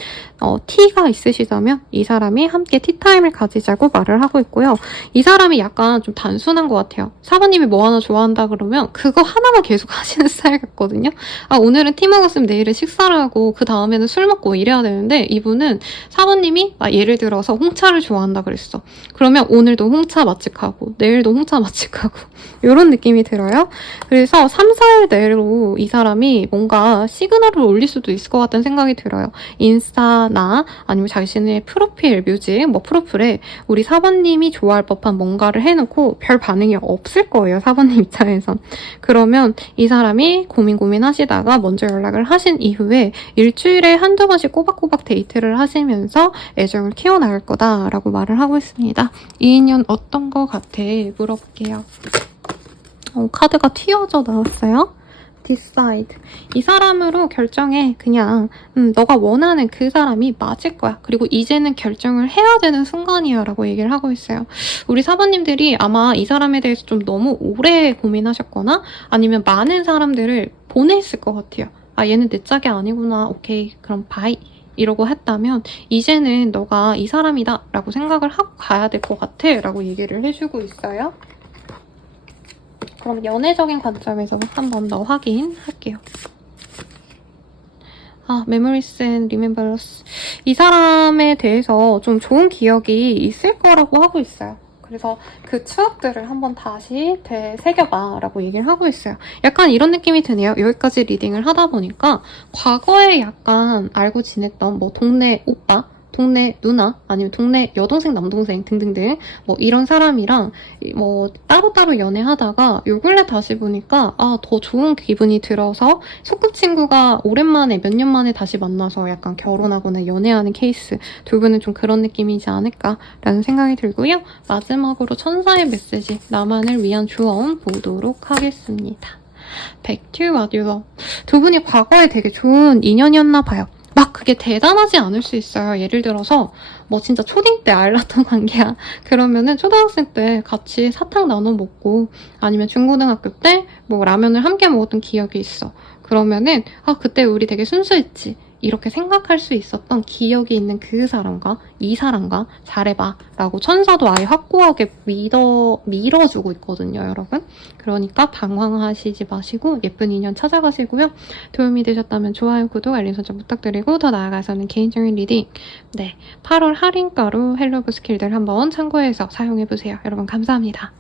티가 있으시다면 이 사람이 함께 티타임을 가지자고 말을 하고 있고요. 이 사람이 약간 좀 단순한 것 같아요. 4번님이 뭐 하나 좋아한다 그러면 그거 하나만 계속 하시는 스타일 같거든요. 아, 오늘은 티 먹었으면 내일은 식사를 하고 그 다음에는 술 먹고 이래야 되는데 이분은 4번님이 예를 들어서 홍차를 좋아한다 그랬어. 그러면 오늘도 홍차 맛집 가고 내일도 홍차 맛집 가고 이런 느낌이 들어요. 그래서 3, 4일 내로 이 사람이 뭔가 시그널을 올릴 수도 있을 것 같다는 생각이 들어요. 인스타나 아니면 자신의 프로필, 뮤직, 프로필에 우리 4번님이 좋아할 법한 뭔가를 해놓고 별 반응이 없을 거예요. 4번님 입장에선. 그러면 이 사람이 고민하시다가 먼저 연락을 하신 이후에 일주일에 한두 번씩 꼬박꼬박 데이트를 하시면서 애정을 키워나갈 거다라고 말을 하고 있습니다. 이 인연 어떤 거 같아? 물어볼게요. 카드가 튀어져 나왔어요. decide. 이 사람으로 결정해. 그냥 너가 원하는 그 사람이 맞을 거야. 그리고 이제는 결정을 해야 되는 순간이야 라고 얘기를 하고 있어요. 우리 사모님들이 아마 이 사람에 대해서 좀 너무 오래 고민하셨거나 아니면 많은 사람들을 보냈을 것 같아요. 아, 얘는 내 짝이 아니구나. 오케이, 그럼 바이. 이러고 했다면 이제는 너가 이 사람이다 라고 생각을 하고 가야 될 것 같아 라고 얘기를 해주고 있어요. 그럼 연애적인 관점에서 한 번 더 확인할게요. Memories and Remembrance. 이 사람에 대해서 좀 좋은 기억이 있을 거라고 하고 있어요. 그래서 그 추억들을 한번 다시 되새겨봐 라고 얘기를 하고 있어요. 약간 이런 느낌이 드네요. 여기까지 리딩을 하다 보니까 과거에 약간 알고 지냈던 동네 오빠, 동네 누나, 아니면 동네 여동생, 남동생 등등등 이런 사람이랑 따로따로 연애하다가 요 근래 다시 보니까 더 좋은 기분이 들어서 소꿉친구가 오랜만에 몇 년 만에 다시 만나서 약간 결혼하거나 연애하는 케이스 두 분은 좀 그런 느낌이지 않을까라는 생각이 들고요. 마지막으로 천사의 메시지 나만을 위한 조언 보도록 하겠습니다. Back to what you love. 두 분이 과거에 되게 좋은 인연이었나 봐요. 막 그게 대단하지 않을 수 있어요. 예를 들어서 진짜 초딩 때 알았던 관계야. 그러면은 초등학생 때 같이 사탕 나눠 먹고 아니면 중고등학교 때 라면을 함께 먹었던 기억이 있어. 그러면은 그때 우리 되게 순수했지. 이렇게 생각할 수 있었던 기억이 있는 그 사람과 이 사람과 잘해봐 라고 천사도 아예 확고하게 밀어주고 있거든요, 여러분. 그러니까 당황하시지 마시고 예쁜 인연 찾아가시고요. 도움이 되셨다면 좋아요, 구독, 알림 설정 부탁드리고 더 나아가서는 개인적인 리딩 8월 할인가로 헬로브 스킬들 한번 참고해서 사용해보세요. 여러분 감사합니다.